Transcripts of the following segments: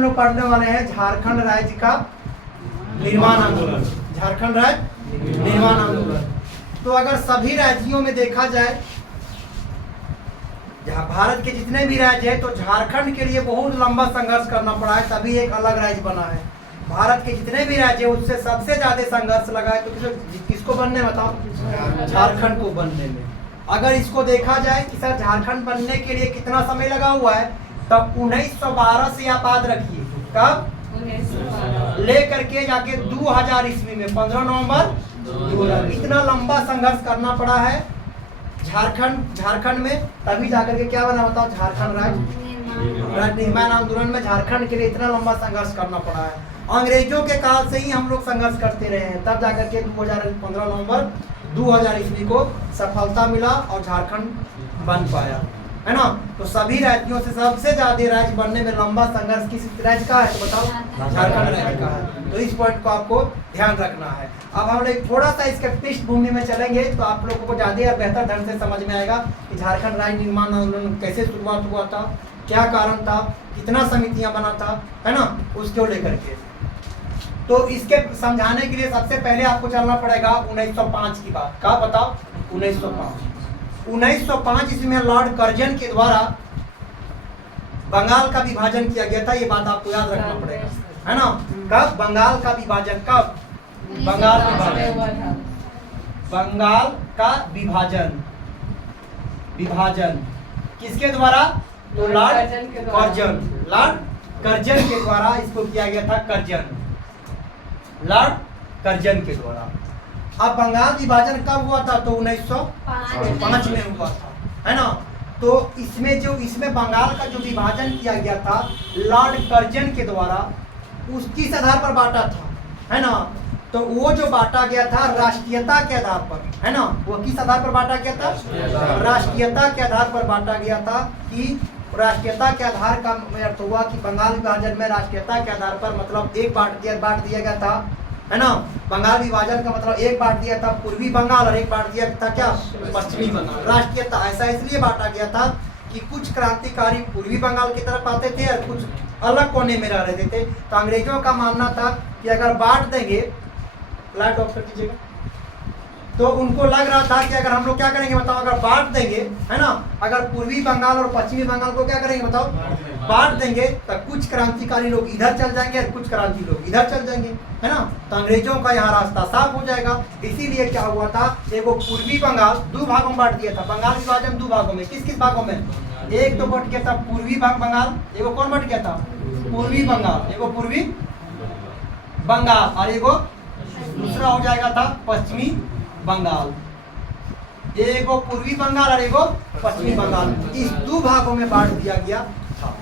हम लोग पढ़ने वाले हैं झारखंड राज्य का निर्माण आंदोलन। झारखंड राज्य निर्माण आंदोलन। तो अगर सभी राज्यों में देखा जाए, भारत के जितने भी राज्य हैं, तो झारखंड के लिए बहुत लंबा संघर्ष करना पड़ा है, तभी एक अलग राज्य बना है। भारत के जितने भी राज्य हैं उससे सबसे ज्यादा संघर्ष लगा है, तो किसको बनने बताओ? झारखंड को बनने में। अगर इसको देखा जाए कि सर झारखंड बनने के लिए कितना समय लगा हुआ है, तब 1912 से आप याद रखिए, कब लेकर के जाके 2000 ईस्वी में 15 नवंबर 2000, इतना लंबा संघर्ष करना पड़ा है झारखंड में, तभी जाकर के क्या बना बताओ? झारखंड राज्य निर्माण आंदोलन में झारखंड के लिए इतना लंबा संघर्ष करना पड़ा है। अंग्रेजों के काल से ही हम लोग संघर्ष करते रहे हैं, तब जाकर के 15 नवंबर 2000 ईस्वी को सफलता मिला और झारखंड बन पाया, है ना। तो सभी राज्यों से सबसे ज्यादा राज्य बनने में लंबा संघर्ष किस राज्य का है, तो बताओ? झारखंड राज्य का है। तो इस पॉइंट को आपको ध्यान रखना है। अब हम लोग थोड़ा सा इसके पृष्ठभूमि में चलेंगे, तो आप लोगों को ज्यादा और बेहतर ढंग से समझ में आएगा कि झारखंड राज्य निर्माण आंदोलन कैसे शुरुआत हुआ था, क्या कारण था, कितना समितियां बना था, है ना, उसको लेकर के। तो इसके समझाने के लिए सबसे पहले आपको चलना पड़ेगा 1905 की बात। क्या बताओ? 1905 ईस्वी में लॉर्ड कर्जन के द्वारा बंगाल का विभाजन किया गया था। ये बात आपको याद रखना पड़ेगा, है ना। कब बंगाल का विभाजन? कब बंगाल का विभाजन किसके द्वारा? तो लॉर्ड कर्जन के द्वारा इसको किया गया था। लॉर्ड कर्जन के द्वारा। अब बंगाल विभाजन कब हुआ था? तो 1905 में हुआ था, है ना। तो इसमें बंगाल का जो विभाजन किया गया था लॉर्ड कर्जन के द्वारा, उसकी आधार पर बांटा था, है ना। तो वो जो बांटा गया था राष्ट्रीयता के आधार पर, है ना। वो किस आधार पर बांटा गया था? राष्ट्रीयता के आधार पर बांटा गया था। कि राष्ट्रीयता के आधार का अर्थ हुआ कि बंगाल विभाजन में राष्ट्रीयता के आधार पर मतलब एक बांट दिया गया था, है ना। बंगाल विभाजन का मतलब एक बांट दिया था पूर्वी बंगाल और एक बांट दिया था क्या? पश्चिमी बंगाल। राष्ट्रीयता ऐसा इसलिए बांटा गया था कि कुछ क्रांतिकारी पूर्वी बंगाल की तरफ आते थे और कुछ अलग कोने में रह रहे थे। तो अंग्रेजों का मानना था कि अगर बांट देंगे, लाइट ऑफ कर दीजिएगा, तो उनको लग रहा था कि अगर हम लोग क्या करेंगे बताओ? अगर बांट देंगे, है ना, अगर पूर्वी बंगाल और पश्चिमी बंगाल को क्या करेंगे बताओ? बांट देंगे, तो कुछ क्रांतिकारी लोग इधर चल जाएंगे और कुछ क्रांति लोग इधर चल जाएंगे, है ना। तो अंग्रेजों का यहाँ रास्ता साफ हो जाएगा। इसीलिए क्या हुआ था, एगो पूर्वी बंगाल दो भागों में बांट दिया था। बंगाल विभाजन दो भागों में, किस किस भागों में? एक तो बट गया था पूर्वी बंगाल, एगो कौन बट गया था? पूर्वी बंगाल, एगो पूर्वी बंगाल और एगो दूसरा हो जाएगा था पश्चिमी बंगाल। एगो पूर्वी बंगाल और एगो पश्चिमी बंगाल, इस दो भागों में बांट दिया गया था।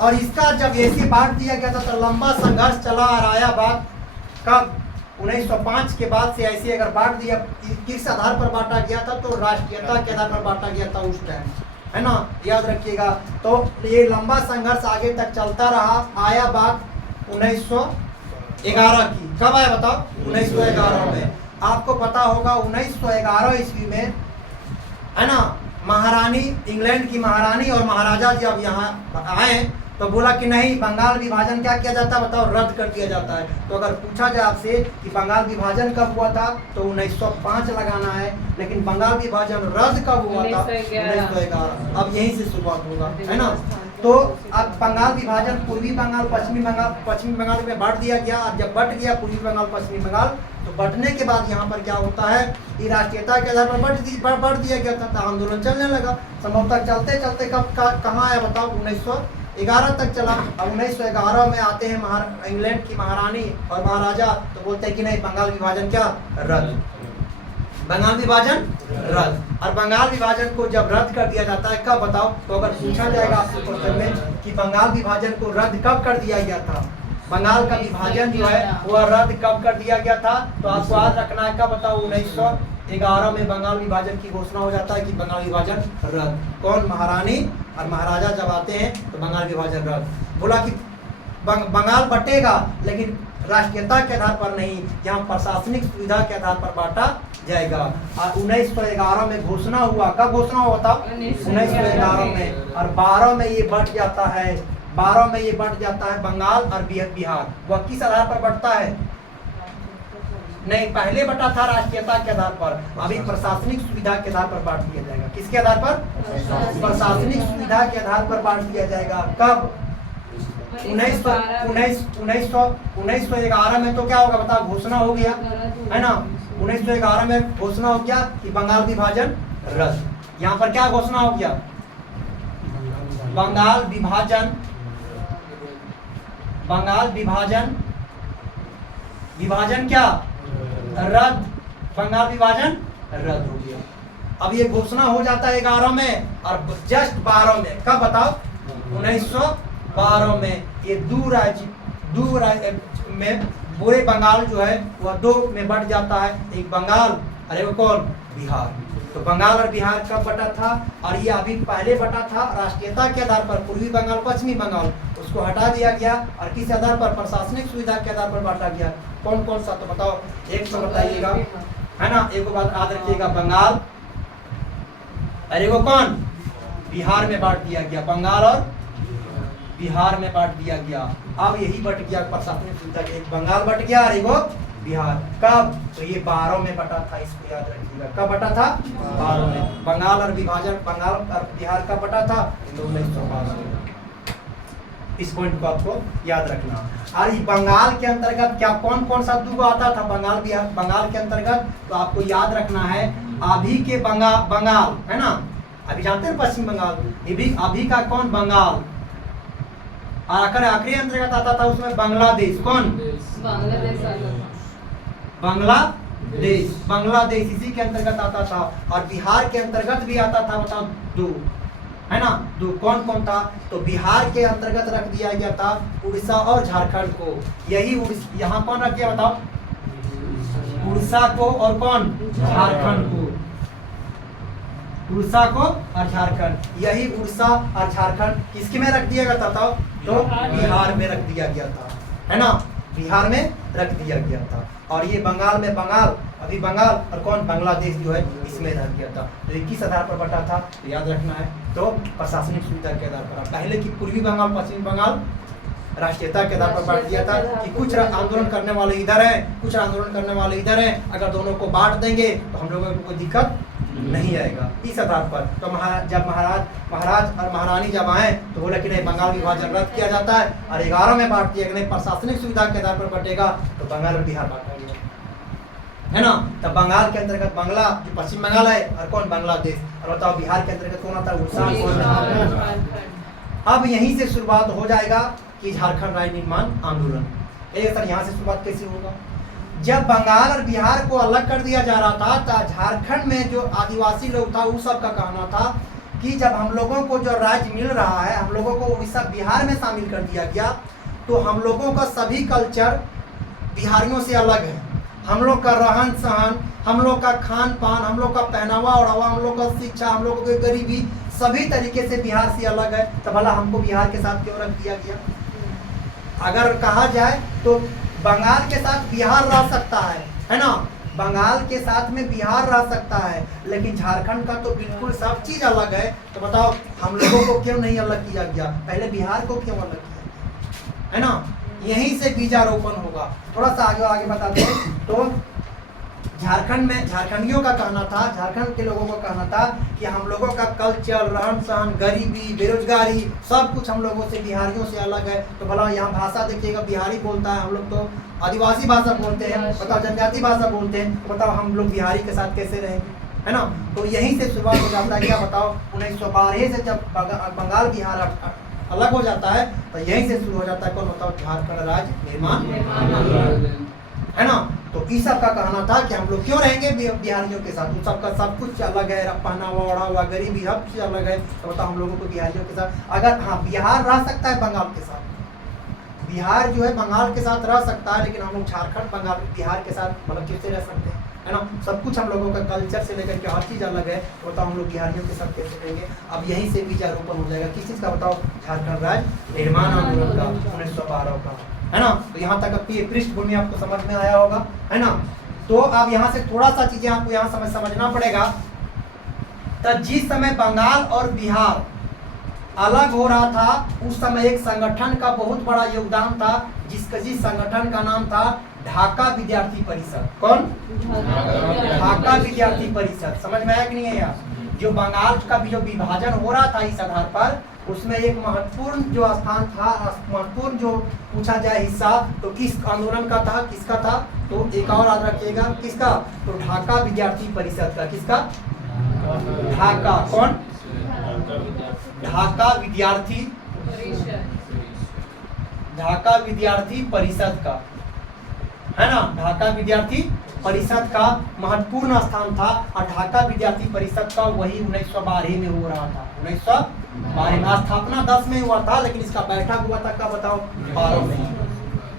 और इसका जब ऐसे बांट दिया गया था तो लंबा संघर्ष चला आ रहा है। बात कब? 1905 के बाद से ऐसे अगर बांट दिया, किस आधार पर बांटा गया था? तो राष्ट्रीयता के आधार पर बांटा गया था उस टाइम, है ना, याद रखिएगा। तो ये लंबा संघर्ष आगे तक चलता रहा। आया बात 1911 की। कब आया बताओ? 1911 में। आपको पता होगा 1911 ईस्वी में, है ना, महारानी, इंग्लैंड की महारानी और महाराजा जब यहाँ आए तो बोला कि नहीं, बंगाल विभाजन क्या किया जाता है बताओ? रद्द कर दिया जाता है। तो अगर पूछा जाए आपसे कि बंगाल विभाजन कब हुआ था, तो 1905 लगाना है। लेकिन बंगाल विभाजन रद्द कब हुआ था? 1911। अब यहीं से शुरुआत होगा, है ना। तो अब बंगाल विभाजन पूर्वी बंगाल पश्चिमी बंगाल में बांट दिया गया। अब जब बट गया पूर्वी बंगाल पश्चिमी बंगाल, तो बंटने के बाद यहाँ पर क्या होता है कि राष्ट्रीयता के आधार पर बढ़ दिया गया था। तो आंदोलन चलने लगा। संभवतः चलते चलते कब कहाँ आया बताओ? 1911 तक चला। अब 1911 में आते हैं इंग्लैंड की महारानी और महाराजा, तो बोलते हैं कि नहीं, बंगाल विभाजन क्या रद्द, बंगाल विभाजन रद्द। और बंगाल विभाजन को जब रद्द कर दिया जाता है, कब बताओ? तो अगर पूछा जाएगा आपसे क्वेश्चन में कि बंगाल विभाजन को रद्द कब कर दिया गया था, बंगाल का विभाजन जो है वह रद्द कब कर दिया गया था, तो आपको याद रखना है। कब बताओ? 1911 में बंगाल विभाजन की घोषणा हो जाता है कि बंगाल विभाजन रद्द। कौन? महारानी और महाराजा जब आते हैं तो बंगाल विभाजन रद्द। बोला कि बंगाल बटेगा लेकिन राष्ट्रीयता के आधार पर नहीं, यहाँ प्रशासनिक सुविधा के आधार पर बांटा जाएगा। और 1911 में घोषणा हुआ। कब घोषणा हुआ था? 1911 में। और 12 में ये बढ़ जाता है 12 में ये बंट जाता है बंगाल और बिहार। वह किस आधार पर बढ़ता है? नहीं, पहले बटा था राष्ट्रीयता के आधार पर, अभी प्रशासनिक सुविधा के आधार पर बांट दिया जाएगा। किसके आधार पर? प्रशासनिक सुविधा के आधार पर बांट दिया जाएगा। कब? 1911 में तो क्या होगा बताओ? घोषणा हो गया है ना। 1911 में घोषणा हो गया कि बंगाल विभाजन रद्द। यहाँ पर क्या घोषणा हो गया? बंगाल विभाजन क्या? रद्द। बंगाल विभाजन रद्द हो गया। अब ये घोषणा हो जाता है 11 में और जस्ट 12 में, कब बताओ? 1912 में ये दो राज्य में पूरे बंगाल जो है वह दो में बट जाता है, एक बंगाल और एक कौन? बिहार। तो बंगाल और बिहार कब बटा था? और ये अभी पहले बटा था राष्ट्रीयता के आधार पर, पूर्वी बंगाल पश्चिमी बंगाल, उसको हटा दिया गया और किस आधार पर? प्रशासनिक सुविधा के आधार पर बांटा गया। कौन कौन सा? तो बताओ, एक तो बताइएगा, है ना। एक बात याद रखिएगा, बंगाल और एक कौन? बिहार में बांट दिया गया। बंगाल और बिहार में बांट दिया गया। अब यही बट गया प्रशासनिक सुविधा के, एक बंगाल बट गया और एक बिहार। कब? तो ये 12 में बटा था, इसको याद रखिएगा। कब बटा था? 12 में। बंगाल और विभाजन, बंगाल और बिहार कब बटा था? 1912 में। इस पॉइंट को आपको याद रखना। और बंगाल के अंतर्गत क्या कौन कौन सा दूगो आता था? बंगाल बिहार। बंगाल के अंतर्गत तो आपको याद रखना है, अभी के बंगाल है ना, अभी जानते हैं पश्चिम बंगाल, अभी का कौन? बंगाल। आखिरी अंतर्गत आता था उसमें बांग्लादेश। कौन? बांग्लादेश इसी के अंतर्गत आता था। और बिहार के अंतर्गत भी आता था, बताओ, दो, है ना। दो कौन कौन था? तो बिहार के अंतर्गत रख दिया गया था उड़ीसा और झारखंड को। यही यहाँ कौन रख दिया बताओ? उड़ीसा को और कौन? झारखंड को। उड़ीसा को और झारखंड, यही उड़ीसा और झारखंड किसके में रख दिया गया था? तो बिहार में रख दिया गया था, है ना। बिहार में रख दिया गया था। और ये बंगाल में बंगाल, अभी बंगाल और कौन? बांग्लादेश जो है इसमें रह गया था। तो ये किस आधार पर बटा था? तो याद रखना है, तो प्रशासनिक सुविधा के आधार पर। पहले की पूर्वी बंगाल पश्चिमी बंगाल राष्ट्रीयता के आधार पर बांट दिया था कि कुछ आंदोलन करने वाले इधर हैं, कुछ आंदोलन करने वाले इधर हैं, अगर दोनों को बांट देंगे तो हम लोगों को कोई दिक्कत नहीं आएगा, इस आधार पर। तो महाराज और महारानी जब आए तो बोले कि नहीं, बंगाल विभाजन रद्द किया जाता है और 11 में बांट दिया, नहीं प्रशासनिक सुविधा के आधार पर बटेगा तो बंगाल और बिहार बांटा गया, है ना। तब बंगाल के अंतर्गत बांग्ला जो पश्चिम बंगाल है और कौन? बांग्लादेश। और बताओ बिहार के अंतर्गत कौन आता है? उड़ीसा। अब यहीं से शुरुआत हो जाएगा कि झारखंड राज्य निर्माण आंदोलन। सर यहाँ से शुरुआत कैसे होगा? जब बंगाल और बिहार को अलग कर दिया जा रहा था तो झारखंड में जो आदिवासी लोग था उस सब का कहना था कि जब हम लोगों को जो राज्य मिल रहा है, हम लोगों को उड़ीसा बिहार में शामिल कर दिया गया, तो हम लोगों का सभी कल्चर बिहारियों से अलग है। हम लोग का रहन सहन, हम लोग का खान पान, हम लोग का पहनावा ओढ़ावा, हम लोग का शिक्षा, हम लोगों की गरीबी, सभी तरीके से बिहार से अलग है। तो भला हमको बिहार के साथ क्यों रख दिया गया? अगर कहा जाए तो बंगाल के साथ बिहार रह सकता है ना, बंगाल के साथ में बिहार रह सकता है, लेकिन झारखंड का तो बिल्कुल सब चीज अलग है। तो बताओ हम लोगों को क्यों नहीं अलग किया गया? पहले बिहार को क्यों अलग किया गया, है ना। यहीं से बीजारोपण होगा। थोड़ा सा आगे बताते हैं। तो झारखंड में झारखंडियों का कहना था, झारखंड के लोगों का कहना था कि हम लोगों का कल्चर, रहन सहन, गरीबी, बेरोजगारी, सब कुछ हम लोगों से बिहारियों से अलग है। तो भला यहाँ भाषा देखिएगा, बिहारी बोलता है, हम लोग तो आदिवासी भाषा बोलते हैं, बताओ जनजाति भाषा बोलते हैं, बताओ हम लोग बिहारी के साथ कैसे रहेंगे, है ना। तो यहीं से शुरुआत हो जाता है। क्या बताओ 1912 से जब बंगाल बिहार अलग हो जाता है तो यहीं से शुरू हो जाता है। कौन? बताओ झारखंड राज्य निर्माण, है ना। तो इस सब का कहना था कि हम लोग क्यों रहेंगे बिहारियों के साथ, उन सबका सब कुछ अलग है, पहनावा ओढ़ावा, गरीबी, हर चीज अलग है। तो बताओ हम लोगों को बिहारियों के साथ, अगर हाँ बिहार रह सकता है बंगाल के साथ, बिहार जो है बंगाल के साथ रह सकता है, लेकिन हम लोग झारखंड बंगाल बिहार के साथ मतलब कैसे रह सकते हैं, है ना। सब कुछ हम लोगों का कल्चर से लेकर के हर चीज़ अलग है। तो बताओ हम लोग बिहारियों के साथ कैसे रहेंगे? अब यहीं से बीजारोपण हो जाएगा। किस चीज़ का? बताओ झारखंड राज्य निर्माण आंदोलन का 1912 का, है ना। तो यहाँ तक आपकी पृष्ठभूमि आपको समझ में आया होगा, है ना। तो अब यहाँ से थोड़ा सा चीजें आपको यहाँ समझना पड़ेगा। तो जिस समय बंगाल और बिहार अलग हो रहा था उस समय एक संगठन का बहुत बड़ा योगदान था, जिस संगठन का नाम था ढाका विद्यार्थी परिषद। कौन? ढाका विद्यार्थी परिषद। समझ में आया कि नहीं है यार? जो बंगाल का भी जो विभाजन हो रहा था इस आधार पर, उसमें एक महत्वपूर्ण जो स्थान था, महत्वपूर्ण जो पूछा जाए हिस्सा, तो किस आंदोलन का था, किसका था? तो एक और याद रखिएगा, किसका? तो ढाका विद्यार्थी परिषद का। किसका? ढाका। कौन? ढाका विद्यार्थी, ढाका विद्यार्थी परिषद का, है ना? ढाका विद्यार्थी परिषद का महत्वपूर्ण स्थान था। और ढाका विद्यार्थी परिषद का वही 1912 में हो रहा था। 1912 स्थापना 10 में हुआ था, लेकिन इसका बैठक हुआ था कब बताओ? 12 में,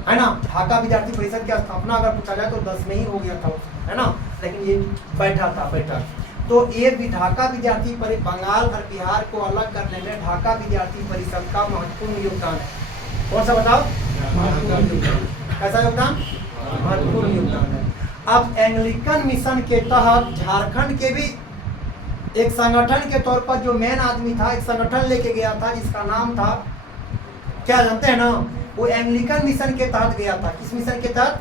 है ना? ढाका विद्यार्थी परिषद की स्थापना अगर पूछा जाए तो 10 में ही हो गया था, है ना? लेकिन ये बैठा था, बैठक। तो ये ढाका विद्यार्थी परिषद बंगाल और बिहार को अलग करने में ढाका विद्यार्थी परिषद का महत्वपूर्ण योगदान है। कौन सा बताओ? कैसा योगदान? महत्वपूर्ण योगदान है। अब एंग्लिकन मिशन के तहत झारखंड के भी एक संगठन के तौर पर जो मेन आदमी था, एक संगठन लेके गया था जिसका नाम था, क्या जानते हैं ना? वो एंग्लिकन मिशन के तहत गया था। किस मिशन के तहत?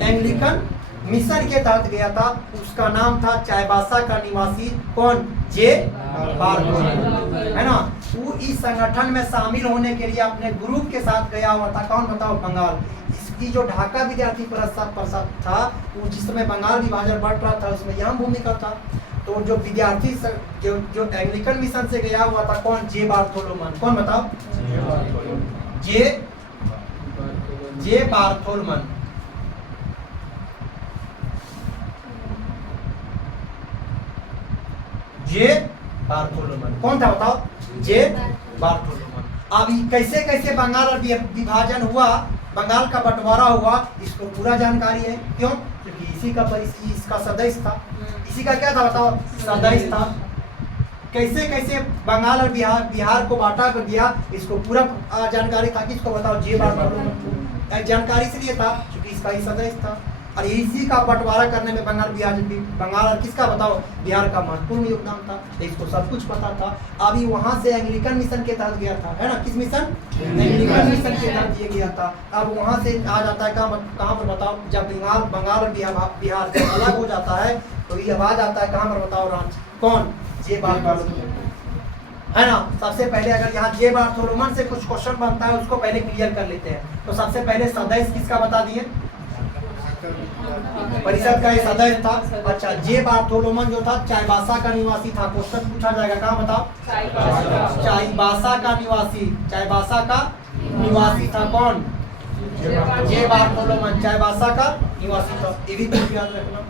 एंग्लिकन मिशन के तहत गया था। उसका नाम था चाईबासा का निवासी। कौन? जे बारथोलोमन, है ना? वो इस संगठन में शामिल होने के लिए अपने ग्रुप के साथ गया हुआ था। कौन बताओ? बंगाल। इसकी जो ढाका विद्यार्थी परिषद था, वो जिस समय बंगाल विभाजन बढ़ रहा था, उसमें यह भूमिका था। तो जो विद्यार्थी जो एंग्लिकन मिशन से गया हुआ था, कौन? जे बारथोलोमन। कौन बताओ? जे बारथोलोमन। जे बारथोलोमन कौन था बताओ? जे बारथोलोमन। अब कैसे कैसे बंगाल और विभाजन हुआ, बंगाल का बंटवारा हुआ, इसको पूरा जानकारी है। क्यों? क्योंकि इसी का इसका सदस्य था। इसी का क्या था बताओ? सदस्य था। कैसे कैसे बंगाल और बिहार को बांटा कर दिया, इसको पूरा जानकारी था। किसको बताओ? जे बारथोलोमन। जानकारी इसलिए था क्योंकि इसका ही सदस्य था, और इसी का बंटवारा करने में बंगाल और किसका बताओ? बिहार का महत्वपूर्ण योगदान था। इसको सब कुछ पता था। अभी वहां से एंग्लिकन मिशन के तहत गया था, है ना? किस मिशन? एंग्लिकन मिशन के तहत ये गया था। अब वहां से आ जाता है कहाँ पर बताओ? जब बंगाल और बिहार से अलग हो जाता है तो ये आवाज आता है कहाँ पर बताओ? रांची। कौन? जे बारथोलोमन, है ना? सबसे पहले अगर यहाँ जे बारथोलोमन से कुछ क्वेश्चन बनता है, उसको पहले क्लियर कर लेते हैं। तो सबसे पहले सदस्य किसका बता दिए? परिषद का ये सदस्य था। अच्छा, जे बारथोलोमन जो था चाईबासा का निवासी था। क्वेश्चन पूछा जाएगा कहाँ बताओ? चाईबासा का निवासी। चाईबासा का निवासी था। कौन? जे बारथोलोमन चाईबासा का निवासी था। ये भी याद रखना।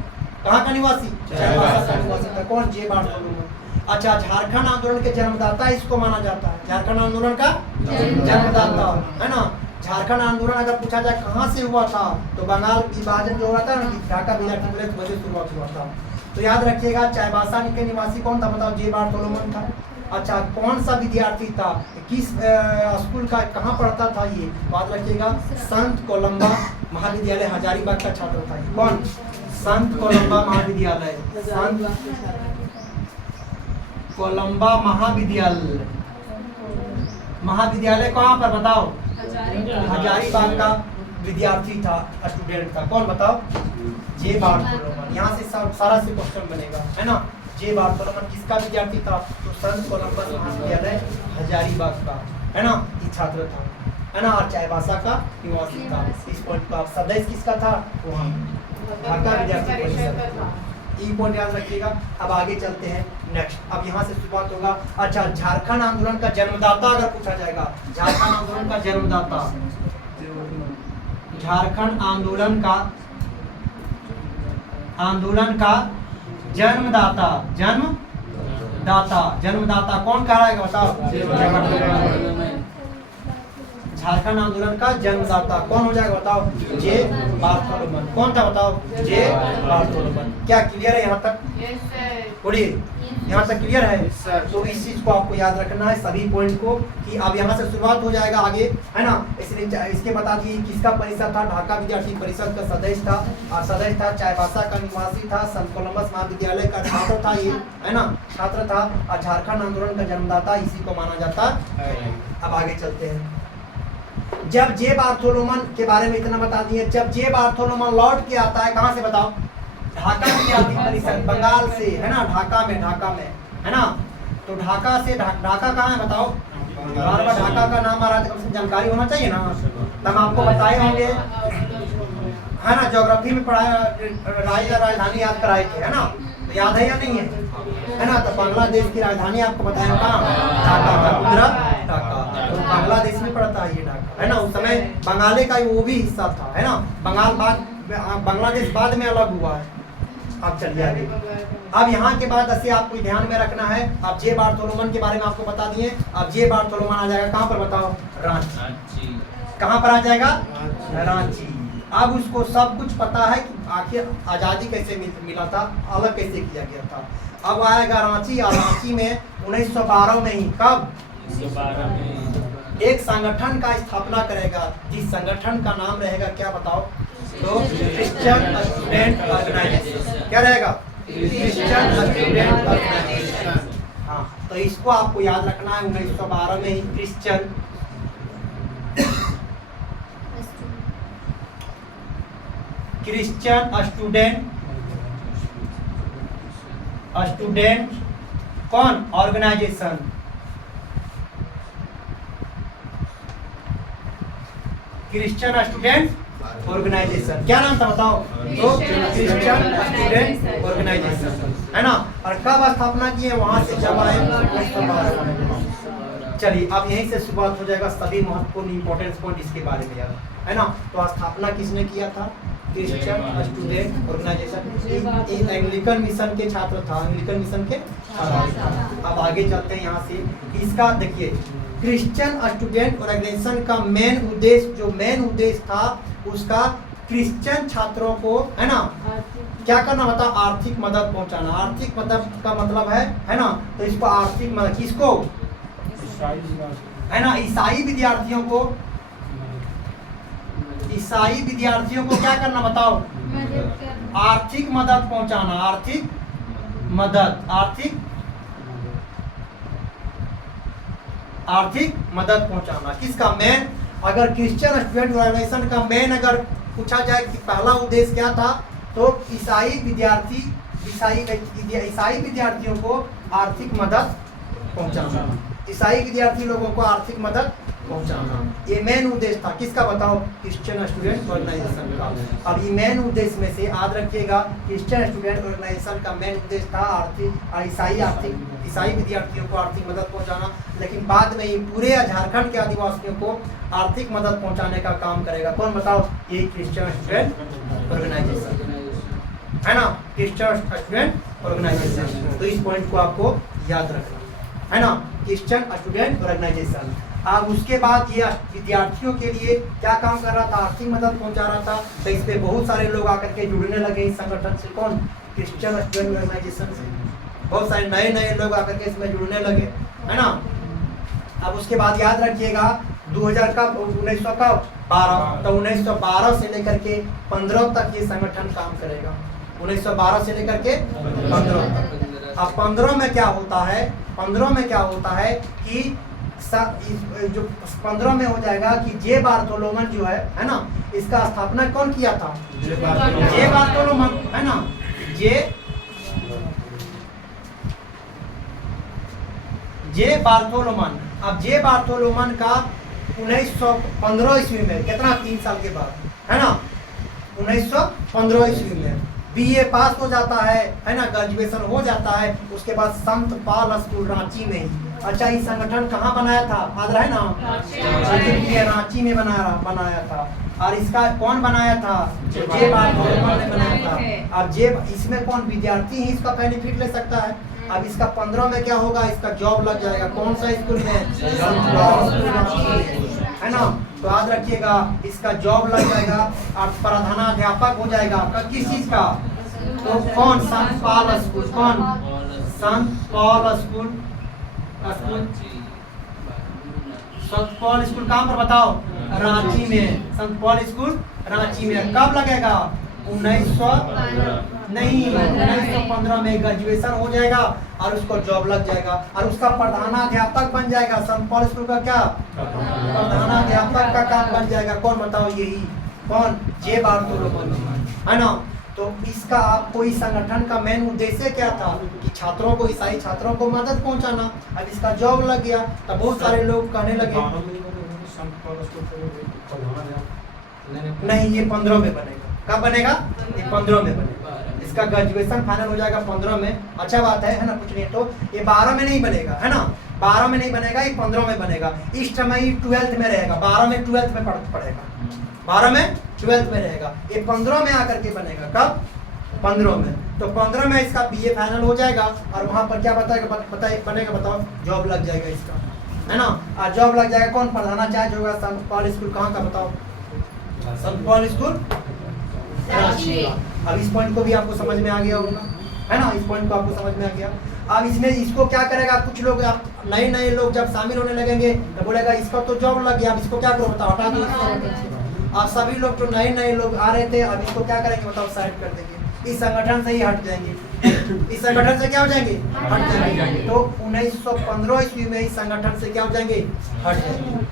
कहाँ का निवासी? चाईबासा का निवासी था। कौन? जे बारथोलोमन। अच्छा, झारखंड आंदोलन के जन्मदाता इसको माना जाता है। झारखंड आंदोलन का जन्मदाता, है ना? झारखंड आंदोलन अगर पूछा जाए कहाँ से हुआ था, तो बंगाल विभाजन जो हुआ था ना, ढाका विद्यार्थी परिषद वजह शुरुआत हुआ था। तो याद रखिएगा, चाईबासा के निवासी कौन था बताओ? जे बारथोलोमन था। अच्छा, कौन सा विद्यार्थी था? किस स्कूल का, कहाँ पढ़ता था ये? याद रखिएगा, संत कोलंबा महाविद्यालय हजारीबाग का छात्र था। कौन? संत कोलंबा महाविद्यालय। संत कोलंबा महाविद्यालय। महाविद्यालय कहाँ पर बताओ? हजारीबाग का विद्यार्थी था, स्टूडेंट था। कौन बताओ? जे बारथोलोमन। यहाँ से सारा से क्वेश्चन बनेगा, है ना? जे बारथोलोमन किसका विद्यार्थी था? तो संत कोलंबस महाविद्यालय हजारीबाग का, है ना? ये छात्र था, है ना? और चाईबासा का निवासी था। इस पॉइंट का सदस्य किसका था? वहाँ ढाका विद्यार्थी परिषद। ई पॉइंट याद रखिएगा। अब आगे चलते हैं नेक्स्ट। अब यहाँ से शुरुआत होगा। अच्छा, झारखंड आंदोलन का जन्मदाता अगर पूछा जाएगा, झारखंड आंदोलन का जन्मदाता, झारखंड आंदोलन का जन्मदाता, जन्मदाता कौन कहा है बताओ? झारखंड आंदोलन का जन्मदाता कौन हो जाएगा बताओ? जे बार्थोलोमन। कौन था बताओ? जे बार्थोलोमन। क्या क्लियर है यहाँ तक? बोलिए, यहाँ तक क्लियर है? तो इस चीज को आपको याद रखना है, सभी पॉइंट को, कि अब यहाँ से शुरुआत हो जाएगा आगे, है ना। इसलिए इसके बता दिए किसका परिषद था, ढाका विद्यार्थी परिषद का सदस्य था, और सदस्य था, चाईबासा का निवासी था, संत कोलंबस महाविद्यालय का छात्र था ये, है ना, छात्र था, और झारखंड आंदोलन का जन्मदाता इसी को माना जाता है। अब आगे चलते हैं। जब जे बार्थोलोमन के बारे में इतना बता दिए, जब जे बार्थोलोमन लौट के आता है कहाँ से बताओ? ढाका विद्यार्थी परिषद, बंगाल से, है ना, ढाका में है ना। तो ढाका से, ढाका कहाँ है बताओ? बार बार ढाका का नाम आ रहा है, कम से कम जानकारी होना चाहिए ना। तब आपको बताए होंगे, है ना, ज्योग्राफी में पढ़ाया, राजधानी याद कराए थे, है ना, तो याद है या नहीं है ना। तो बांग्लादेश की राजधानी आपको बताया कहाँ? ढाका, गुजरात ढाका, तो बांग्लादेश में पड़ता है ये ढाका, है ना। उस समय बंगाली का वो भी हिस्सा था, है ना। बांग्लादेश बाद में अलग हुआ है। अब चलिए आगे। अब यहाँ के बाद ऐसे आपको ध्यान में रखना है, अब जे बार्थोलोमन के बारे में आपको बता दिए। अब जे बार्थोलोमन आ जाएगा कहाँ पर बताओ? रांची। कहाँ पर आ जाएगा? रांची। अब उसको सब कुछ पता है कि आखिर आज़ादी कैसे मिला था, अलग कैसे किया गया था। अब आएगा रांची, और रांची में 1912 में ही, कब? 1912 में एक संगठन का स्थापना करेगा, जिस संगठन का नाम रहेगा क्या बताओ? तो क्रिश्चियन स्टूडेंट ऑर्गेनाइजेशन। क्या रहेगा? Christian student organization. हाँ, तो इसको आपको याद रखना है, 1912 में ही क्रिश्चियन स्टूडेंट कौन? ऑर्गेनाइजेशन। Christian student organization. क्या नाम था बताओ? तो क्रिश्चियन स्टूडेंट ऑर्गेनाइजेशन, है ना। और कब स्थापना की है? वहां से जब आए 1912। चलिए, अब यहीं से शुरुआत हो जाएगा सभी महत्वपूर्ण इंपॉर्टेंट पॉइंट इसके बारे में याद, है ना। तो स्थापना किसने किया था? Christian student organization. Anglican mission के छात्र था, एंग्लिकन मिशन के छात्र। अब आगे चलते हैं यहाँ से। इसका देखिए, क्रिश्चियन स्टूडेंट ऑर्गेनाइजेशन का मेन उद्देश्य था उसका क्रिश्चियन छात्रों को, है ना, क्या करना बताओ? आर्थिक मदद पहुंचाना। आर्थिक मदद का मतलब है ना, तो इसको आर्थिक मदद किसको? है ना, ईसाई विद्यार्थियों को क्या करना बताओ? आर्थिक मदद पहुंचाना। आर्थिक मदद पहुंचाना। किसका? मेन, अगर क्रिश्चियन स्टूडेंट ऑर्गेनाइजेशन का मेन अगर पूछा जाए कि पहला उद्देश्य क्या था, तो ईसाई विद्यार्थियों को आर्थिक मदद पहुंचाना। ईसाई विद्यार्थी लोगों को आर्थिक मदद पहुंचाना, ये मेन उद्देश्य था। किसका बताओ? क्रिश्चियन स्टूडेंट ऑर्गेनाइजेशन का। अब ये मेन उद्देश्य में से याद रखिएगा, क्रिश्चियन स्टूडेंट ऑर्गेनाइजेशन का मेन उद्देश्य था ईसाई विद्यार्थियों को आर्थिक मदद पहुंचाना। लेकिन बाद में ये पूरे झारखंड के आदिवासियों को आर्थिक मदद पहुंचाने का काम करेगा कौन बताओ? ये क्रिश्चियन स्टूडेंट ऑर्गेनाइजेशन, है ना, क्रिश्चियन स्टूडेंट ऑर्गेनाइजेशन। तो इस पॉइंट को आपको याद रखना है ना, क्रिश्चियन स्टूडेंट ऑर्गेनाइजेशन। अब उसके बाद ये विद्यार्थियों के लिए क्या काम कर रहा था? आर्थिक मदद पहुंचा रहा था। तो इस पे बहुत सारे लोग आकर के जुड़ने लगे इस संगठन से। कौन? क्रिश्चियन स्टूडेंट ऑर्गेनाइजेशन से बहुत सारे नए लोग आकर के इसमें जुड़ने लगे, है ना। अब उसके बाद याद रखिएगा 2000 का 1912, तो 1912 से लेकर के 15 तक ये संगठन काम करेगा। 1912 से लेकर के 15 तक। अब 15 में क्या होता है कि जो 15 में हो जाएगा कि जे बार्थोलोमन जो है ना, इसका स्थापना कौन किया था? जे बार्थोलोमन, है ना। जे बार्थोलोमन। अब जे बार्थोलोमन का 1915 ईस्वी में, कितना 3 साल के बाद, है ना, 1915 ईस्वी में बीए पास हो जाता है ना, ग्रेजुएशन हो जाता है। उसके बाद संत पाल स्कूल रांची में ही। अच्छा, ये संगठन कहाँ बनाया था? याद रहे ना, रांची में बनाया था। और इसका कौन बनाया था? जे बार्थोलोमन ने बनाया था। अब इसमें कौन विद्यार्थी ही इसका बेनिफिट ले सकता है? अब इसका 15 में क्या होगा? इसका जॉब लग जाएगा। कौन सा स्कूल में? है ना। तो याद रखिएगा इसका जॉब लग जाएगा और प्रधानाध्यापक हो जाएगा किस चीज का? तो कौन? संत पॉल स्कूल। कौन? संत पॉल स्कूल। संत पॉल स्कूल कहाँ पर बताओ? रांची में। संत पॉल स्कूल रांची में। कब लगेगा? 1915 में ग्रेजुएशन हो जाएगा और उसको जॉब लग जाएगा और उसका प्रधानाध्यापक बन जाएगा। संत पॉल स्कूल का क्या? प्रधानाध्यापक का काम बन जाएगा। कौन बताओ? यही कौन? जे बार्टोलो है ना। तो इसका आपको इस संगठन का मेन उद्देश्य क्या था कि छात्रों को, ईसाई छात्रों को मदद पहुंचाना। अब इसका जॉब लग गया तब बहुत सारे लोग कहने लगे नहीं, ये 15 में बनेगा। कब बनेगा? ये 15 में बनेगा। इसका ग्रेजुएशन फाइनल हो जाएगा 15 में। अच्छा बात है ना। कुछ नहीं तो ये 12 में नहीं बनेगा, है ना। 12 में नहीं बनेगा, ये 15 में बनेगा। इस समय 12th में रहेगा। 12 में 12th में पढ़ेगा। 12 में 12th में रहेगा। ये 15 में आकर के बनेगा। कब? 15 में। तो 15 में इसका BA फाइनल हो जाएगा और वहाँ पर क्या बताएगा? बनेगा बताओ? जॉब लग जाएगा इसका, है ना। और जॉब लग जाएगा। कौन प्रधानाचार्य होगा? संत पॉल स्कूल कहाँ का बताओ? संत पॉल स्कूल रांची का। अब इस पॉइंट को भी आपको समझ में आ गया होगा, है ना। इस पॉइंट को आपको समझ में आ गया। अब इसमें इसको क्या करेगा? कुछ लोग नए लोग जब शामिल होने लगेंगे तो बोलेगा इसका तो जॉब लग गया, अब इसको क्या करो बताओ? हटा दो। आप सभी लोग जो नए लोग आ रहे थे अब इसको क्या करेंगे बताओ? साइड कर देंगे। इस संगठन से ही हट जाएंगे। इस संगठन से क्या हो जाएंगे? हट जाएंगे। तो 1915 ईस्वी में इस संगठन से क्या हो जाएंगे? हट जाएंगे,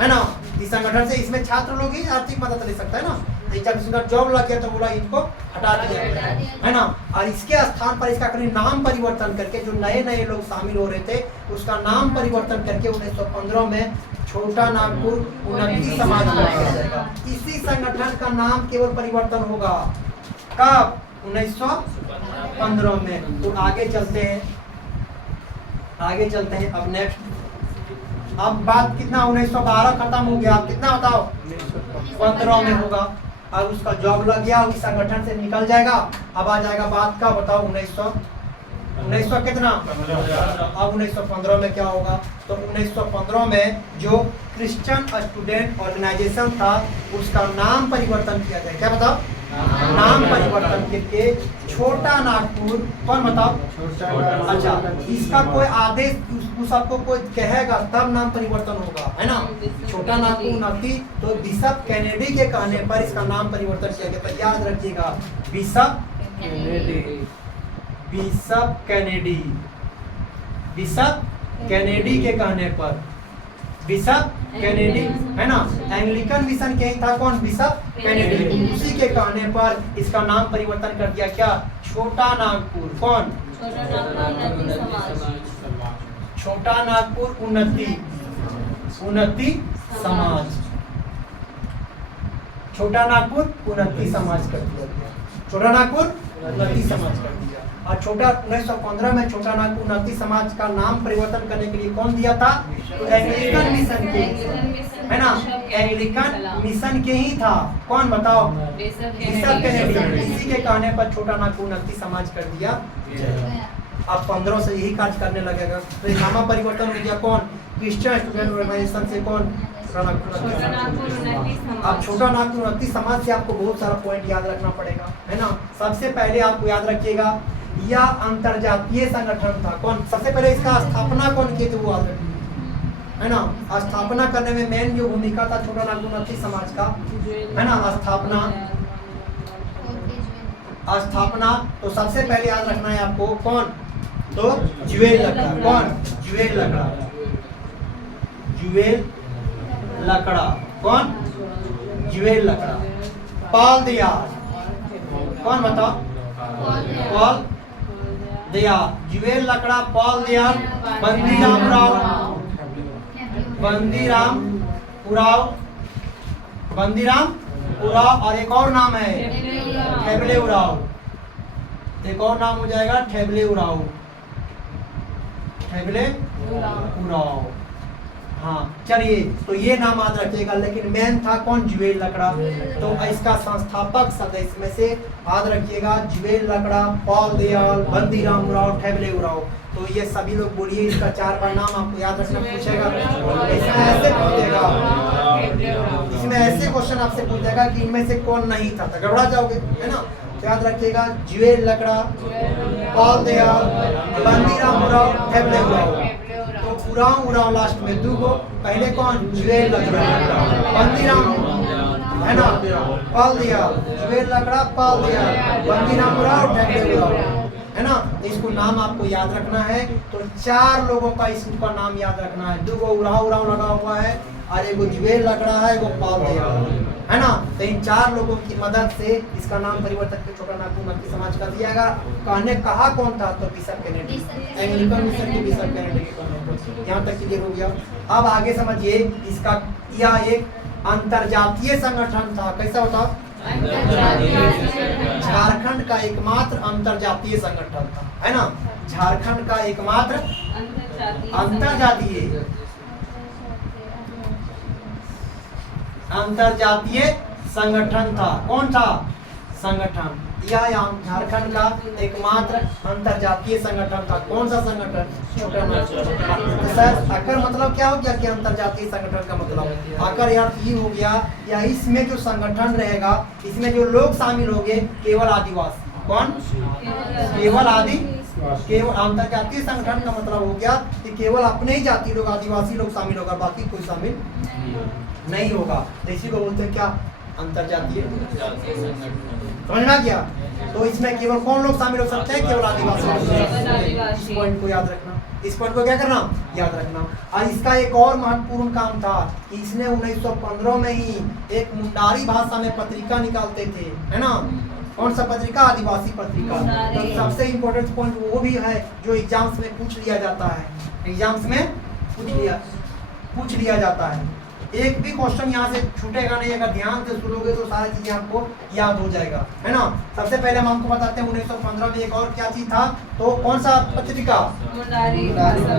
है ना। इस संगठन से इसमें छात्र लोग ही आर्थिक मदद ले सकता है ना। जब इसका जॉब लग गया तो बोला इनको हटा दिया, है ना। और इसके स्थान पर इसका कहीं नाम परिवर्तन करके जो नए लोग शामिल हो रहे थे उसका नाम परिवर्तन करके 1915 में छोटा नागपुर उन्नति समाज बनाया जाएगा। इसी संगठन का नाम केवल परिवर्तन होगा। कब? 1915 में। तो आगे चलते हैं। अब नेक्स्ट अब बात कितना? 1912 खत्म हो गया। कितना बताओ? 15 में होगा। अब उसका जॉब लग गया, उस संगठन से निकल जाएगा। अब आ जाएगा बात का बताओ 1900 कितना? अब 1915 में क्या होगा? तो 1915 में जो क्रिश्चियन स्टूडेंट ऑर्गेनाइजेशन था उसका नाम परिवर्तन किया जाए। क्या बताओ? नाम परिवर्तन करके छोटा नागपुर। कौन बताओ? अच्छा, इसका कोई आदेश सबको कोई कहेगा तब नाम परिवर्तन होगा, है ना। छोटा नागपुर उन्नति। तो बिशप कैनेडी के कहने पर इसका नाम परिवर्तन किया गया। तो याद रखिएगा बिशप कैनेडी के कहने पर। बिशप कैनेडी, है ना। एंग्लिकन मिशन के ही था। कौन? Bishop Kennedy. उसी के कहने पर इसका नाम परिवर्तन कर दिया। क्या? छोटा नागपुर। कौन? छोटा नागपुर उन्नति समाज। छोटा नागपुर उन्नति समाज कर दिया गया। छोटा नागपुर उन्नति समाज कर दिया। और 1915 में छोटा नागपुर उन्नति समाज का नाम परिवर्तन करने के लिए कौन दिया था? एंग्लिकन मिशन के, है ना। एंग्लिकन मिशन के ही था। कौन बताओ? Bishop Kennedy. इसी के कहने पर छोटा नागपुर उन्नति समाज कर दिया। अब 15 से यही काज करने लगेगा। तो नाम परिवर्तन हो गया। कौन? क्रिश्चियन स्टूडेंट ऑर्गेनाइजेशन से। कौन? अब छोटा नागपुर उन्नति समाज से आपको बहुत सारा पॉइंट याद रखना पड़ेगा, है ना। सबसे पहले आपको याद रखिएगा यह अंतरजातीय संगठन था। कौन? सबसे पहले इसका स्थापना कौन की थी? वो है ना। स्थापना करने में मेन जो भूमिका था छोटा नागपुर उन्नति समाज का, है ना। स्थापना तो सबसे पहले याद रखना है आपको। कौन? तो ज्वेल लकड़ा। कौन? ज्वेल लकड़ा। कौन? ज्वेल लकड़ा। पॉल दयाल। कौन बताओ? पॉल दयाल। ज्वेल लकड़ा, पॉल दयाल, बंदीराम उराव और एक और नाम है ठेबले उराव। एक और नाम हो जाएगा ठेबले उराव। हाँ चलिए, तो ये नाम याद रखिएगा। लेकिन मेन था कौन? जुएल लकड़ा। तो इसका संस्थापक सदस्य में से याद रखिएगा जुएल लकड़ा, पॉल दयाल, बंदीराम उरांव, ठेबले उरांव। तो ये सभी लोग बोलिए, इसका 4 बार नाम आपको याद रखना पूछेगा। इसमें ऐसे पूछेगा, इसमें ऐसे क्वेश्चन आपसे पूछेगा कि इनमें से कौन नहीं था, तो गड़बड़ा जाओगे, है ना। तो याद रखिएगा जुएल लकड़ा, पॉल दयाल, बंदीराम उरांव, ठेबले उरांव। तो उरांव लास्ट में 2 गो। पहले कौन? जुएल लकड़ा, बंदीराम, है ना, पॉल दयाल। जुएल लकड़ा, पॉल दयाल, बंदीराम उरांव, ठेबले उरांव, है ना। तो इसको नाम आपको याद रखना है। तो 4 लोगों का इसका नाम याद रखना है। 2 गो उरांव लगा हुआ है और 1 जुएल लकड़ा है, 1 पॉल दयाल, है ना। तो इन 4 लोगों की मदद से इसका नाम परिवर्तन के छोटा नागपुर नक्की समाज का दिया गया। कहने कहा कौन था? तो बिशप कैनेडी, एंग्लिकन मिशन के बिशप कैनेडी के कहने। यहाँ तक क्लियर हो गया। अब आगे समझिए इसका, यह एक अंतरजातीय संगठन था। कैसा होता? झारखंड का एकमात्र अंतरजातीय संगठन था, है ना। झारखंड का एकमात्र अंतरजातीय संगठन था। कौन था? संगठन, यह झारखंड का एकमात्र अंतरजातीय संगठन था। कौन सा संगठन? छोटा नागपुर। सर आकर मतलब क्या हो गया कि अंतरजातीय संगठन का मतलब आकर यार ये हो गया, या इसमें जो संगठन रहेगा इसमें जो लोग शामिल होंगे केवल आदिवासी। कौन? केवल केवल अंतरजातीय संगठन का मतलब हो गया कि केवल अपने ही जाति लोग, आदिवासी लोग शामिल होगा, बाकी कोई शामिल नहीं होगा। तो इसी को बोलते हैं क्या? अंतरजातीय समझ में आ गया। तो इसमें केवल कौन लोग शामिल हो सकते हैं? केवल आदिवासी। इस पॉइंट को याद रखना, इस पॉइंट को क्या करना? याद रखना। और इसका एक और महत्वपूर्ण काम था कि इसने 1915 में ही एक मुंडारी भाषा में पत्रिका निकालते थे, है ना। कौन सा पत्रिका? आदिवासी पत्रिका। तो सबसे इम्पोर्टेंट पॉइंट वो भी है जो एग्जाम्स में पूछ लिया जाता है, एग्जाम्स में पूछ लिया जाता है। एक भी क्वेश्चन यहाँ से छूटेगा नहीं, अगर ध्यान से सुनोगे तो सारी चीजें आपको याद हो जाएगा, है ना। सबसे पहले हम आपको बताते हैं 1915 में एक और क्या चीज था। तो कौन सा पत्रिका? मुंडारी भाषा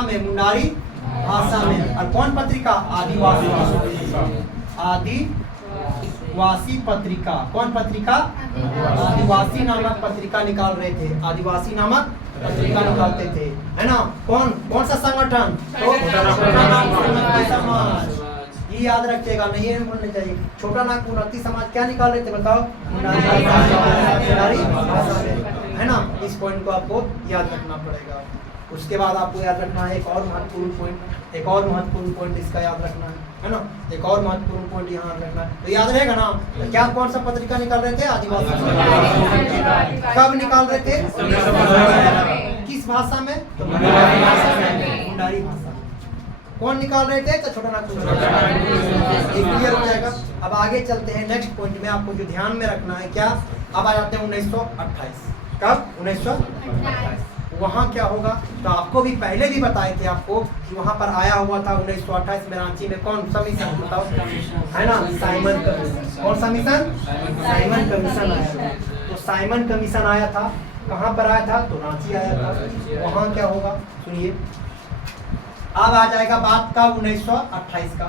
में, मुंडारी भाषा में। और कौन पत्रिका? आदिवासी पत्रिका। कौन पत्रिका? आदिवासी नामक पत्रिका निकाल रहे थे, आदिवासी नामक पत्रिका निकालते थे, है ना। कौन सा संगठन? समाज। ये याद रखिएगा, नहीं है भूलने चाहिए। छोटा नागपुर नक्की समाज क्या निकाल रहे थे? बताओ। है ना। इस पॉइंट को आपको याद रखना पड़ेगा। उसके बाद आपको याद रखना है एक और महत्वपूर्ण पॉइंट इसका याद रखना है ना। एक और महत्वपूर्ण पॉइंट यहाँ रखना है, तो याद रहेगा ना। तो क्या कौन सा पत्रिका निकाल रहे थे? आदिवासी। कब निकाल रहे थे? किस भाषा में? मुंडारी भाषा। कौन निकाल रहे थे? तो छोटा नागपुर। क्लियर हो जाएगा। अब आगे चलते हैं नेक्स्ट पॉइंट में। आपको जो ध्यान में रखना है क्या, अब आ जाते हैं 1928। कब? 1928। वहाँ क्या होगा? तो आपको भी पहले भी बताए थे आपको कि वहाँ पर आया हुआ था 1928 में रांची में। कौन सा मिशन बताओ? है ना, साइमन कमीशन। कौन सा मिशन? साइमन कमीशन आया था। तो साइमन कमीशन आया था, कहाँ पर आया था? तो रांची आया था। वहाँ क्या होगा सुनिए। अब आ जाएगा बात का 1928 का।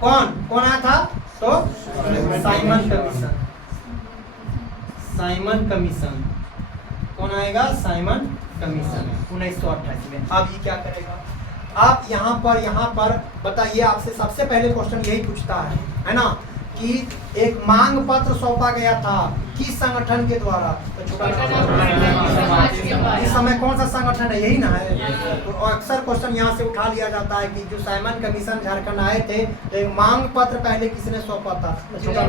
कौन आया था? तो साइमन कमीशन। साइमन कमीशन कौन आएगा? साइमन कमीशन 1928 में। अब ये क्या करेगा? आप यहाँ पर बताइए, आपसे सबसे पहले क्वेश्चन यही पूछता है ना, कि एक मांग पत्र सौंपा गया था किस संगठन के द्वारा? तो इस समय कौन सा संगठन है? यही ना है। तो अक्सर क्वेश्चन यहाँ से उठा लिया जाता है कि जो साइमन कमीशन झारखंड आए थे तो एक मांग पत्र पहले किसने सौंपा था? छोटा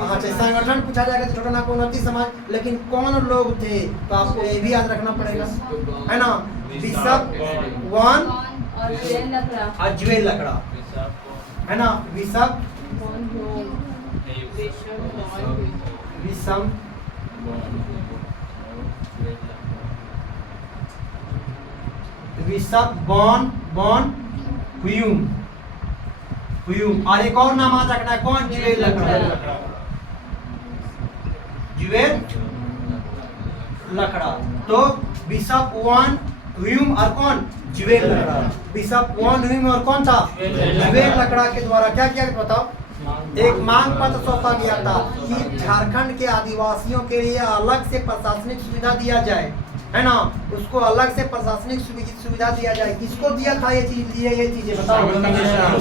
अच्छा, संगठन पूछा जाएगा तो छोटा नागपुर नक्की समाज। लेकिन कौन लोग थे? तो आपको ये भी याद रखना पड़ेगा, है ना। बिशप वन और जुएल लकड़ा, है ना। बिशप बॉन हुयूम। और एक और नाम याद रखना है। कौन? जुएल लकड़ा। जुएल लकड़ा। तो बिशप वन ह्यूम और कौन, ज्वेल लकड़ा। बिशप वन ह्यूम और कौन था, ज्वेल लकड़ा के द्वारा क्या किया बताओ, एक मांग पत्र सौंपा गया था कि झारखंड के आदिवासियों के लिए अलग से प्रशासनिक सुविधा दिया जाए, है ना, उसको अलग से प्रशासनिक सुविधा दिया जाए। किसको दिया था ये चीजें बताओ, तो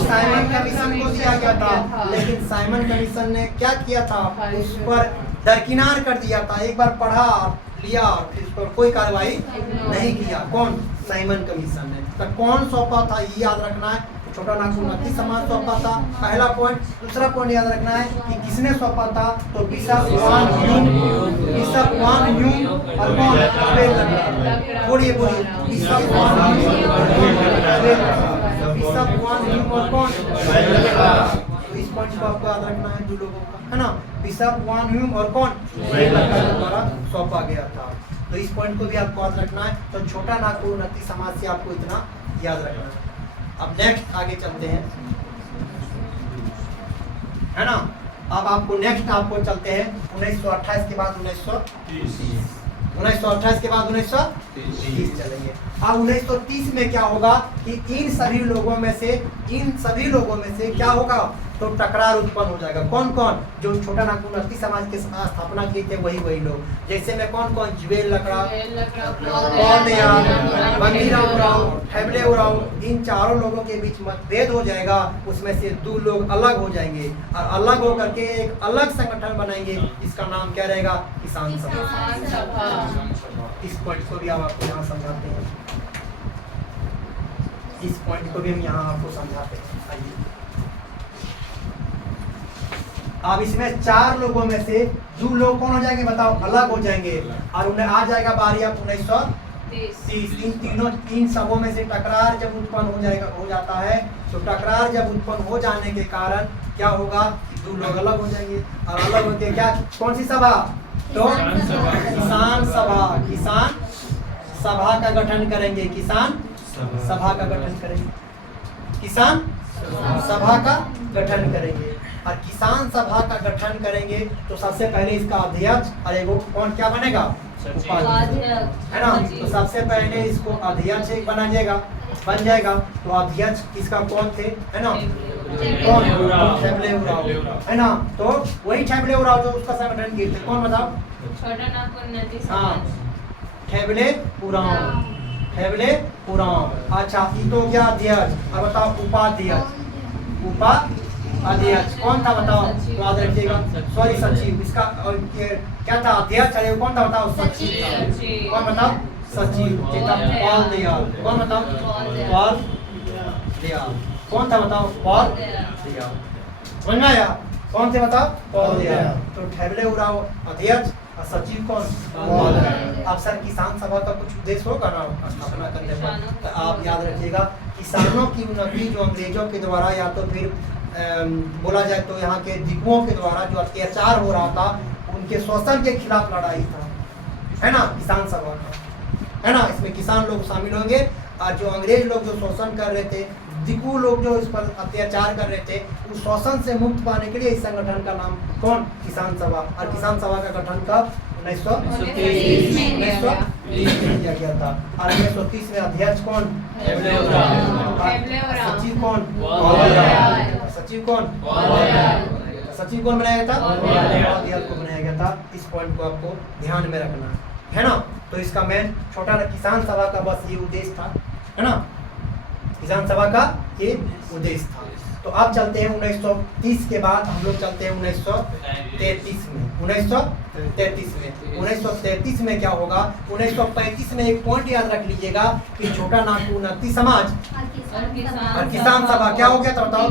साइमन कमीशन को दिया गया था। लेकिन साइमन कमीशन ने क्या किया था, उस पर दरकिनार कर दिया था। एक बार पढ़ा लिया, फिर उस पर कोई कार्रवाई नहीं किया। कौन, साइमन कमीशन ने। तो कौन सौंपा था ये याद रखना है, छोटा नागपुर नक्की समाज सौंपा था, पहला पॉइंट। दूसरा पॉइंट याद रखना है कि किसने सौंपा था, तो बिशप वन ह्यूम और कौन, ज्वेल लकड़ा। बोलिए बोलिए, बिशप वन ह्यूम और कौन, ज्वेल लकड़ा। तो इस पॉइंट को आपको याद रखना है, दो लोगों का, है ना, बिशप वन ह्यूम और कौन, ज्वेल लकड़ा द्वारा सौंपा गया था। तो इस पॉइंट को भी आपको याद रखना है। तो छोटा नागपुर नक्की समाज से आपको इतना याद रखना है। अब नेक्स्ट आगे चलते हैं, है ना। अब आपको नेक्स्ट आपको चलते हैं 1928 के बाद 1928 के बाद 1930 चलेंगे। अब 1930 में क्या होगा कि इन सभी लोगों में से क्या होगा, तो टकरार उत्पन्न हो जाएगा। कौन कौन, जो छोटा नागपुर नक्की समाज के स्थापना किए थे वही लोग। जैसे में कौन कौन, ज्वेल लकड़ा, बंदीराव उरांव, ठेबले उरांव, इन चारों लोगों के बीच मतभेद हो जाएगा। उसमें से दो लोग अलग हो जाएंगे और अलग होकर के एक अलग संगठन बनाएंगे। इसका नाम क्या रहेगा, किसान सभा। इस पॉइंट को भी आपको यहाँ समझाते हैं, इस पॉइंट को भी हम यहाँ आपको समझाते हैं। आइए, अब इसमें चार लोगों में से दो लोग कौन हो जाएंगे बताओ, अलग हो जाएंगे और उन्हें आ जाएगा बारी अब 1930। इन तीनों इन सबों में से टकरार जब उत्पन्न हो जाता है, तो टकरार जब उत्पन्न हो जाने के कारण क्या होगा, दो लोग अलग हो जाएंगे और अलग होकर क्या, कौन सी सभा, तो किसान सभा का गठन करेंगे। किसान सभा का गठन करेंगे, किसान सभा का गठन करेंगे। और किसान सभा का गठन करेंगे तो सबसे पहले इसका अध्यक्ष और एगो कौन क्या बनेगा, उपाध्यक्ष, है ना। तो सबसे पहले इसको अध्यक्ष एक बन जाएगा। तो अध्यक्ष किसका कौन थे, है ना, कौन, ठेबले उरांव, है ना। तो वही ठेबले उरांव जो उसका संगठन किए थे, कौन बताओ, छोटा नागपुर नक्की समाज। हाँ, ठेबले उरांव। अच्छा, ये तो क्या अध्यक्ष। अब बताओ उपाध्यक्ष कौन था बताओ, तो याद रखिएगा, सॉरी सचिव। इसका क्या था, अध्यक्ष अरे कौन था बताओ, सचिव। कौन बताओ, सचिव पाल दयाल। कौन बताओ, पाल दयाल। कौन था बताओ, पाल दयाल। समझ में आया, कौन थे बताओ, पाल दयाल। तो ठेबले उरांव अध्यक्ष और सचिव कौन, पाल दयाल। अब सर किसान सभा का कुछ उद्देश्य होगा ना स्थापना करने पर, तो आप याद रखिएगा, किसानों की उन्नति जो अंग्रेजों के द्वारा या तो फिर बोला जाए तो यहाँ के दिकुओं के द्वारा जो अत्याचार हो रहा था, उनके शोषण के खिलाफ लड़ाई था, है ना, किसान सभा का, है ना। इसमें किसान लोग शामिल होंगे और जो अंग्रेज लोग जो शोषण कर रहे थे, दिकू लोग जो इस पर अत्याचार कर रहे थे, उस शोषण से मुक्त पाने के लिए इस संगठन का नाम कौन, किसान सभा। और किसान सभा का गठन कब, 1930 में किया गया था। और 1930 में अध्यक्ष कौन, सचिव कौन, सचिव कौन बनाया था, पाल को बनाया गया था। इस पॉइंट को आपको ध्यान में रखना है ना। तो इसका मेन छोटा ना किसान सभा का बस ये उद्देश्य था, है ना, किसान सभा का ये उद्देश्य था। तो अब चलते हैं 1930 के बाद हम लोग चलते हैं 1933 में। 1933 में क्या होगा, 1935 में एक पॉइंट याद रख लीजिएगा कि छोटा नागपुर नक्की समाज और किसान सभा क्या हो गया था बताओ,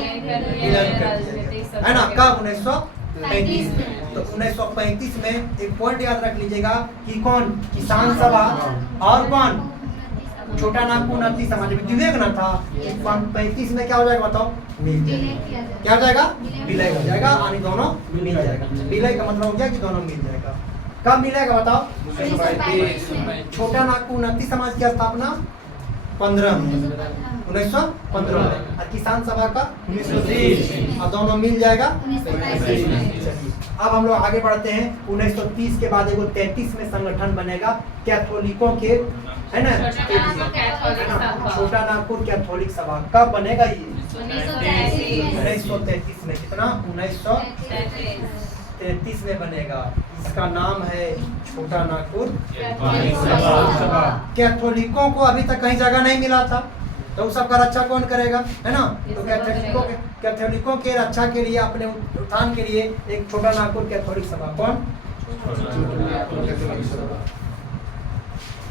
है ना, कब, 1935 में। तो 1935 में एक पॉइंट याद रख लीजिएगा कि कौन, किसान सभा और कौन, छोटा नागपुर नक्की समाज में विवेक न था। 35 में क्या हो जाएगा बताओ, मिल जाएगा। क्या हो जाएगा, विलय हो जाएगा, यानी दोनों मिल जाएगा। विलय का मतलब हो गया कि दोनों मिल जाएगा। कब मिलेगा बताओ, छोटा नागपुर नक्की समाज की स्थापना 1915 में और किसान सभा का 1930 और दोनों मिल जाएगा 1935। अब हम लोग आगे बढ़ते हैं। 1930 के बाद एगो 33 में संगठन बनेगा कैथोलिकों के, है ना, छोटा नागपुर कैथोलिक सभा। कब बनेगा ये? 1933 में। कितना? 1933 में बनेगा। इसका नाम है छोटा नागपुर कैथोलिकों को अभी तक कहीं जगह नहीं मिला था, तो उस सबका रक्षा कौन करेगा, है ना। तो कैथोलिकों के रक्षा के लिए, अपने उत्थान के लिए एक छोटा नागपुर कैथोलिक सभा। कौन?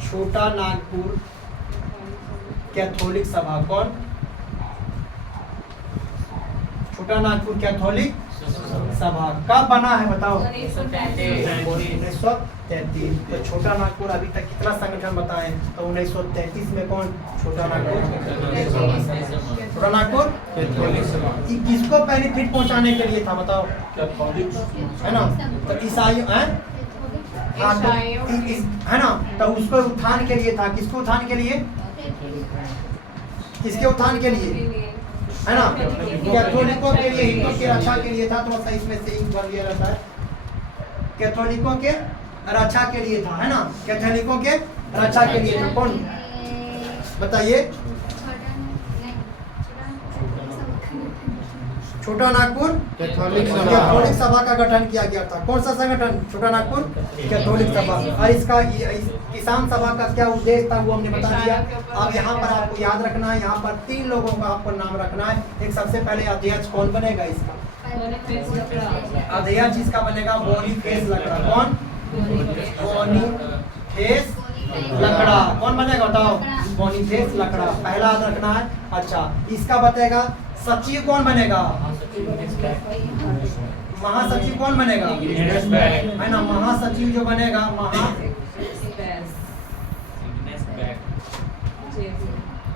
छोटा नागपुर कैथोलिक सभा। कौन? छोटा नागपुर कैथोलिक सभा। कब बना है बताओ? 1933। तो छोटा नागपुर अभी तक कितना संगठन बताएं? तो 1933 में कौन? छोटा नागपुर कैथोलिक सभा। किसको बेनिफिट पहुंचाने के लिए था बताओ? है ना। तो ईसाई है ना, तो उसको उत्थान के लिए था। किसको उत्थान के लिए? किसके उत्थान के लिए, है ना? कैथोलिकों के लिए, हिंदुओं की रक्षा के लिए था। थोड़ा सा इसमें से एक बार लिया रहता है। कैथोलिकों के रक्षा के लिए था, है ना। कैथोलिकों के रक्षा के लिए था। कौन बताइए? छोटा नागपुर कैथोलिक सभा का गठन किया गया था। कौन सा संगठन? छोटा नागपुर कैथोलिक सभा। और इसका किसान सभा का क्या उद्देश्य था वो हमने बता दिया। अब यहाँ पर आपको याद रखना है, यहाँ पर 3 लोगों का आपको नाम रखना है। एक सबसे पहले अध्यक्ष कौन बनेगा इसका? अध्यक्ष इसका बनेगा बोनीफेस लकड़ा। कौन? बोनीफेस लकड़ा। कौन बनेगा बताओ? बोनीफेस लकड़ा पहला याद रखना है। अच्छा, इसका बताएगा सचिव कौन बनेगा? महासचिव कौन बनेगा? है ना। महासचिव जो बनेगा,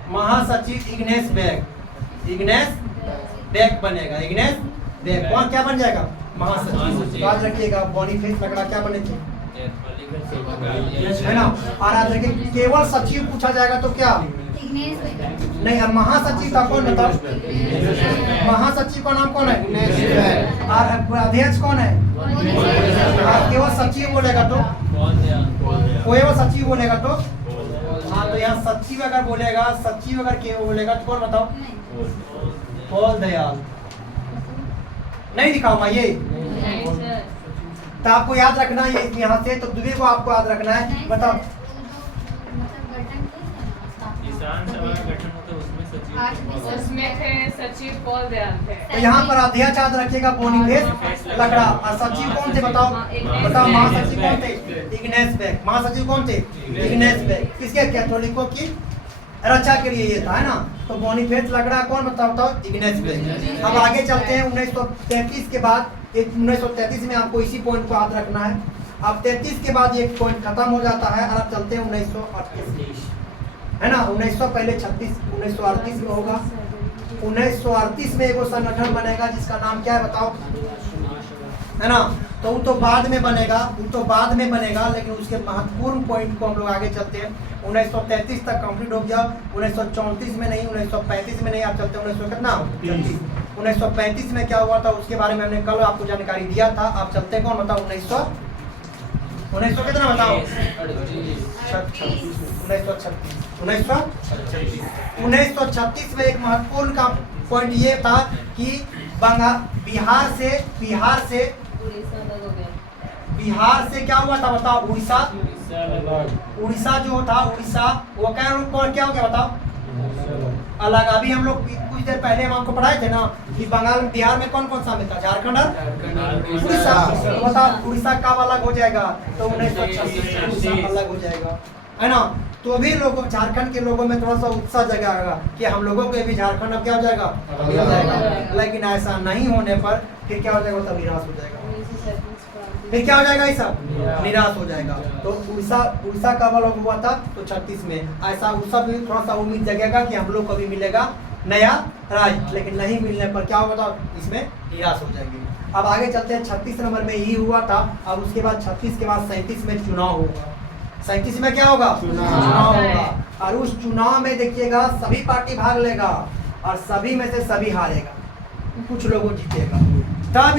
महासचिव इग्नेस बैग बनेगा। इग्नेस बैग कौन क्या बन जाएगा? महासचिव। याद रखिएगा बोनीफेस लकड़ा क्या बने थे, है ना। और याद रखिए केवल सचिव पूछा जाएगा तो क्या नहीं। और महासचिव था कौन बताओ? महासचिव का नाम कौन है? और अध्यक्ष कौन है? केवल सचिव बोलेगा तो, केवल सचिव बोलेगा तो, हाँ, तो यहाँ सचिव अगर बोलेगा, सचिव अगर केवल बोलेगा तो कौन बताओ? पोल दयाल। नहीं दिखाऊंगा ये, तो आपको याद रखना है यहाँ से। तो दूसरे को आपको याद रखना है। बताओ उसमें थे सचिव पोल दयाल थे। तो यहाँ पर अध्यक्ष याद रखिएगा बोनीफेस लकड़ा। और सचिव कौन थे बताओ? बताओ महासचिव कौन थे? Igneous bag. महासचिव कौन थे? Igneous bag. किसके? कैथोलिकों की रक्षा के लिए ये था, है ना। तो बोनीफेस लकड़ा कौन बताओ? Igneous bag. अब आगे चलते हैं। 1933 के बाद, 1933 में आपको इसी पॉइंट को याद रखना है। अब 33 के बाद ये पॉइंट खत्म हो जाता है और अब चलते हैं 1938, है ना। 1938 में होगा। 1938 में एगो संगठन बनेगा जिसका नाम क्या है बताओ, है ना। तो वो तो बाद में बनेगा, लेकिन उसके महत्वपूर्ण पॉइंट को हम लोग आगे चलते हैं। 1933 तक कंप्लीट हो गया। 1934 में नहीं, 1935 में नहीं, आप चलते 1935 में क्या हुआ था उसके बारे में हमने कल आपको जानकारी दिया था। आप चलते कौन बताओ? 1900 कितना बताओ? 1936 में एक महत्वपूर्ण का पॉइंट ये था कि बिहार से क्या हुआ था बताओ? उड़ीसा जो था, वो क्या हो गया बताओ? अलग। अभी हम लोग कुछ देर पहले हम आपको पढ़ाए थे ना कि बंगाल बिहार में कौन कौन शामिल था? झारखंड और उड़ीसा। तो बताओ उड़ीसा कब अलग हो जाएगा? तो 1936 अलग हो जाएगा, है ना। तो भी लोगों, झारखंड के लोगों में थोड़ा सा उत्साह जगाएगा कि हम लोगों के भी झारखंड अब क्या हो जाएगा? मिल जाएगा। लेकिन ऐसा नहीं होने पर फिर क्या हो जाएगा? तब निराश हो जाएगा। फिर क्या हो जाएगा? ये सब निराश हो जाएगा। तो उड़ीसा कब अलग हुआ था? तो 36 में। ऐसा उड़ीसा भी थोड़ा सा उम्मीद जगेगा कि हम लोग को भी मिलेगा नया राज्य, लेकिन नहीं मिलने पर क्या होगा? तो इसमें निराश हो जाएंगे। अब आगे चलते हैं। 36 नंबर में ही हुआ था। अब उसके बाद 36 के बाद 37 में चुनाव होगा। 37 में क्या होगा? चुनाव होगा। और उस चुनाव में देखिएगा सभी पार्टी भाग लेगा और सभी में से सभी हारेगा। कुछ लोगों जीतेगा। तब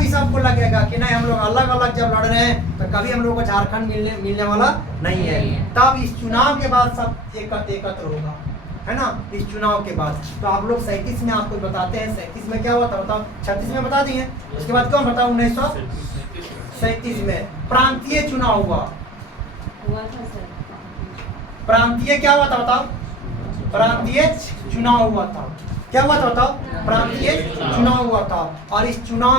ही सबको लगेगा कि नहीं, हम लोग अलग अलग जब लड़ रहे हैं तो कभी हम लोग को झारखंड मिलने वाला नहीं है। तब इस चुनाव के बाद सब एकत्र होगा, है ना, इस चुनाव के बाद। तो आप लोग 37 में आपको बताते हैं 37 में क्या हुआ था बताओ। 36 में बता दिए, उसके बाद कौन बताओ 1937 में प्रांतीय चुनाव हुआ। प्रांतीय क्या हुआ था बताओ, प्रांतीय चुनाव हुआ था। क्या हुआ था बताओ, प्रांतीय चुनाव हुआ था। और इस चुनाव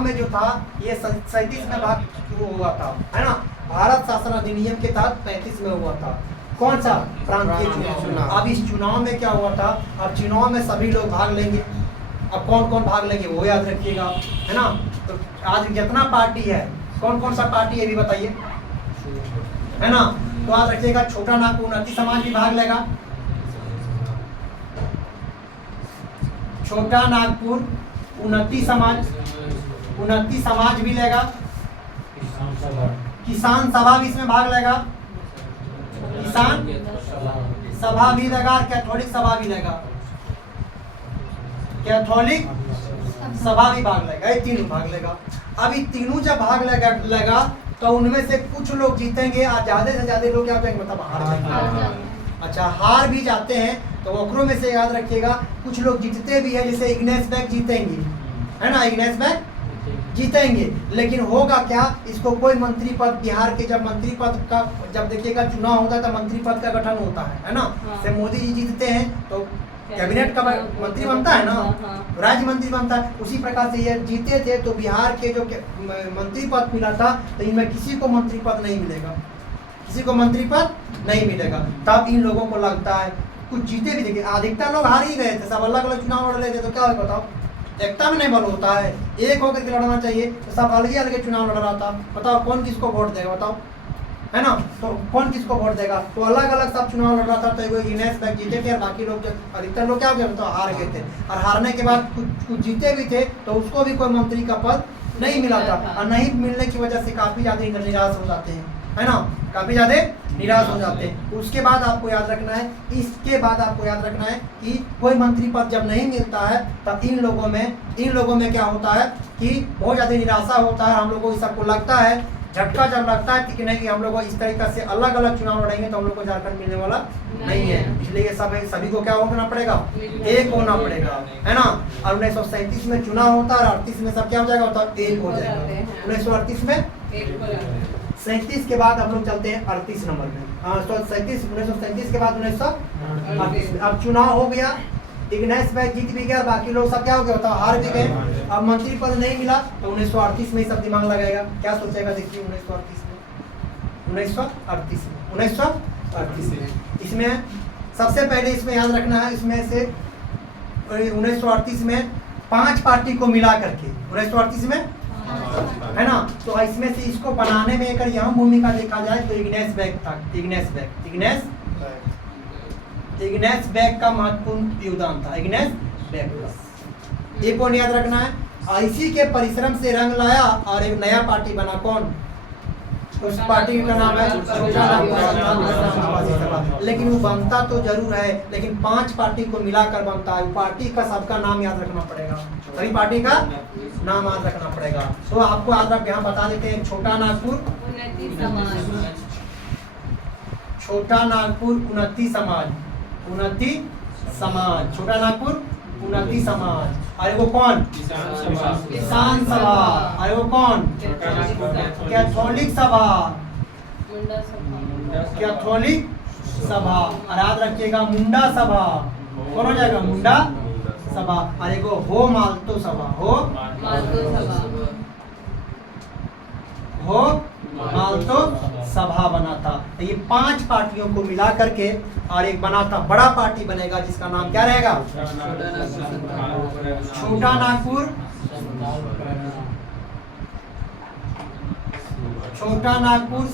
में जो था ये 37 में भाग हुआ था, है ना। भारत शासन अधिनियम के तहत 35 में हुआ था। कौन सा, प्रांतीय चुनाव। अब इस चुनाव में क्या हुआ था, अब चुनाव में सभी लोग भाग लेंगे। अब कौन कौन भाग लेंगे वो याद रखिएगा, है ना। तो आज जितना पार्टी है, कौन कौन सा पार्टी है भी बताइए, है ना। तो याद रखिएगा छोटा नागपुर उन्नति समाज भी भाग लेगा, छोटा नागपुर उन्नति समाज भी लेगा, किसान सभा भी इसमें भाग लेगा, किसान सभा भी लेगा, और कैथोलिक सभा भी लेगा, कैथोलिक सभा भी भाग लेगा, ये तीनों भाग लेगा। अब ये तीनों जब भाग लेगा तो उनमें से कुछ लोग जीतेंगे और ज्यादा से ज्यादा लोग क्या हो जाएंगे, मतलब हार जाएंगे। अच्छा, हार भी जाते हैं तो ओकरों में से याद रखिएगा कुछ लोग जीतते भी है, जैसे इग्नेस बैग जीतेंगे, है ना, इग्नेस बैग जीतेंगे। लेकिन होगा क्या, इसको कोई मंत्री पद, बिहार के जब मंत्री पद का जब देखिएगा चुनाव होता है तो मंत्री पद का गठन होता है ना। जैसे मोदी जी जीतते हैं तो कैबिनेट का मंत्री बनता है ना, राज्य मंत्री बनता है। उसी प्रकार से ये जीते थे तो बिहार के जो मंत्री पद मिला था तो इनमें किसी को मंत्री पद नहीं मिलेगा, किसी को मंत्री पद नहीं मिलेगा। तब इन लोगों को लगता है, कुछ जीते भी, देखिए अधिकतर लोग हार ही गए थे, सब अलग अलग चुनाव लड़ रहे थे, तो क्या होगा बताओ, एकता में नहीं बल होता है, एक होकर के लड़ना चाहिए। तो सब अलग ही चुनाव लड़ रहा था, बताओ कौन किसको वोट देगा बताओ, है ना। तो कौन किसको वोट देगा, तो अलग अलग सब चुनाव लड़ रहा था। तो इग्नेस बैग जीते थे और बाकी लोग अधिकतर लोग क्या हो गए, तो हार गए थे। और हारने के बाद कुछ जीते भी थे तो उसको भी कोई मंत्री का पद नहीं मिला था, और नहीं मिलने की वजह से काफी ज्यादा निराश हो जाते हैं, है ना, काफी ज्यादा निराश हो जाते हैं। उसके बाद आपको याद रखना है, इसके बाद आपको याद रखना है कि कोई मंत्री पद जब नहीं मिलता है तब इन लोगों में क्या होता है कि बहुत ज्यादा निराशा होता है। हम लोगों को सबको लगता है, झटका जब लगता है कि नहीं, कि हम लोग इस तरीके से अलग अलग चुनाव लड़ेंगे तो हम लोग को झारखंड मिलने वाला नहीं है। इसलिए सभी को क्या होना पड़ेगा, एक होना पड़ेगा, है ना। और 1937 में चुनाव होता है और 38 में सब क्या हो जाएगा, एक हो जाएगा। 1938 में 37 के बाद हम लोग चलते हैं 38 नंबर में। 1937 के बाद 1938। अब चुनाव हो गया, इग्नेस बैग जीत भी गया, बाकी लोग सब क्या हो गया होता है, हार भी गए। अब मंत्री पद नहीं मिला तो 1938 में ही सब दिमाग लगाएगा, क्या सोचेगा, देखिए 1938 में इसमें सबसे पहले इसमें याद रखना है, इसमें से 1938 में 5 पार्टी को मिला करके 1938 में, है ना। तो इसमें से इसको बनाने में अगर यहाँ भूमिका देखा जाए तो इग्नेस बैग था, इग्नेस बैग का महत्वपूर्ण योगदान था, इग्नेस बैग का। एक और याद रखना है, इसी के परिश्रम से रंग लाया और एक नया पार्टी बना, कौन, उस पार्टी का नाम है छोटा नागपुर। लेकिन वो बनता तो जरूर है, लेकिन 5 पार्टी को मिलाकर बनता है। पार्टी का सबका नाम याद रखना पड़ेगा, सभी पार्टी का नाम याद रखना पड़ेगा। तो आपको याद रख, यहाँ बता देते हैं, छोटा नागपुर उन्नति समाज, छोटा नागपुर उन्नति समाज। अरे वो कौन, किसान सभा। अरे वो कौन, कैथोलिक सभा, कैथोलिक सभा। और याद रखिएगा मुंडा सभा, कौन हो जाएगा, मुंडा सभा। अरे वो हो मालतो सभा, हो मालतो सभा बना था। तो ये 5 पार्टियों को मिला करके और एक बना था, बड़ा पार्टी बनेगा जिसका नाम क्या रहेगा, छोटा नागपुर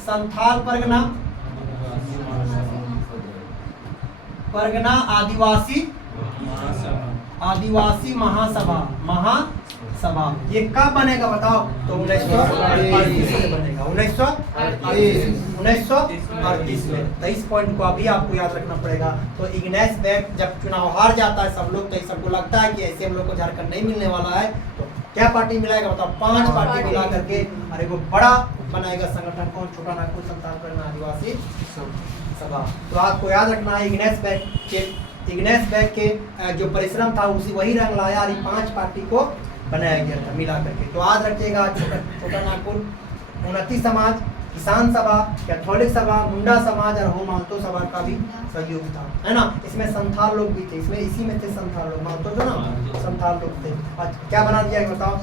संथाल परगना आदिवासी आदिवासी महासभा, महासभा ये कब बनेगा बताओ? तो 1938 में बनेगा, 1938 में। तो इस पॉइंट को अभी आपको याद रखना पड़ेगा। तो इग्नेस बेक जब चुनाव हार जाता है सब लोग, तो सबको लगता है कि ऐसे हम लोग को झारखंड नहीं मिलने वाला है, तो क्या पार्टी मिलाएगा बताओ? 5 पार्टी मिला करके अरे वो बड़ा बनाएगा संगठन, कौन? छोटा नागपुर संथाल परगना आदिवासी सभा। तो आपको याद रखना है इग्नेस बेक के जो परिश्रम था उसी वही रंग लाया और 5 पार्टी को बनाया गया था मिला करके। तो याद रखिएगा छोटा नागपुर उन्नति समाज, किसान सभा, कैथोलिक सभा, मुंडा समाज और हो मालतो सभा का भी सहयोग था, है ना। इसमें संथाल लोग भी थे, इसमें इसी में थे संथाल लोग, मालतो जो ना संथाल लोग थे। आज क्या बना दिया बताओ?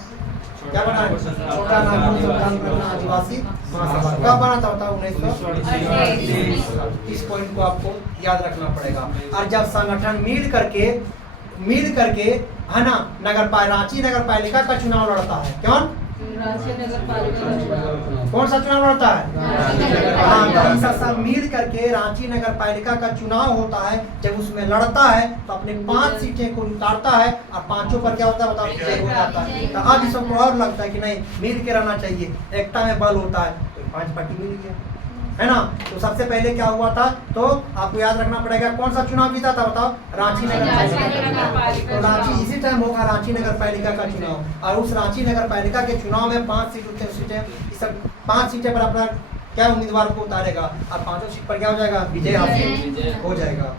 क्या बना? छोटा नागपुर संथाल परगना आदिवासी महासभा। कब बना था बताओ? 1938। इस पॉइंट को आपको याद रखना पड़ेगा। और जब संगठन मिल करके है ना रांची नगर पालिका का चुनाव लड़ता है, कौन? कौन सा चुनाव लड़ता है? हाँ, तो सब मिल करके रांची नगर पालिका का चुनाव होता है। जब उसमें लड़ता है तो अपने 5 सीटें को उतारता है और 5 पर क्या होता है बताओ? विजय हो जाता है। तो अब इस सबको और लगता है कि नहीं मिल के रहना चाहिए, एकता में बल होता है। तो 5 पार्टी मिल गया, है ना। तो सबसे पहले क्या हुआ था? तो आपको याद रखना पड़ेगा कौन सा चुनाव जीता था बताओ? रांची नगर पालिका। तो रांची इसी टाइम होगा रांची नगर पालिका का चुनाव, और उस रांची नगर पालिका के चुनाव में 5 सीटें, इस सब 5 सीटें पर अपना क्या उम्मीदवार को उतारेगा और 5 सीट पर क्या हो जाएगा? विजय हासिल हो जाएगा।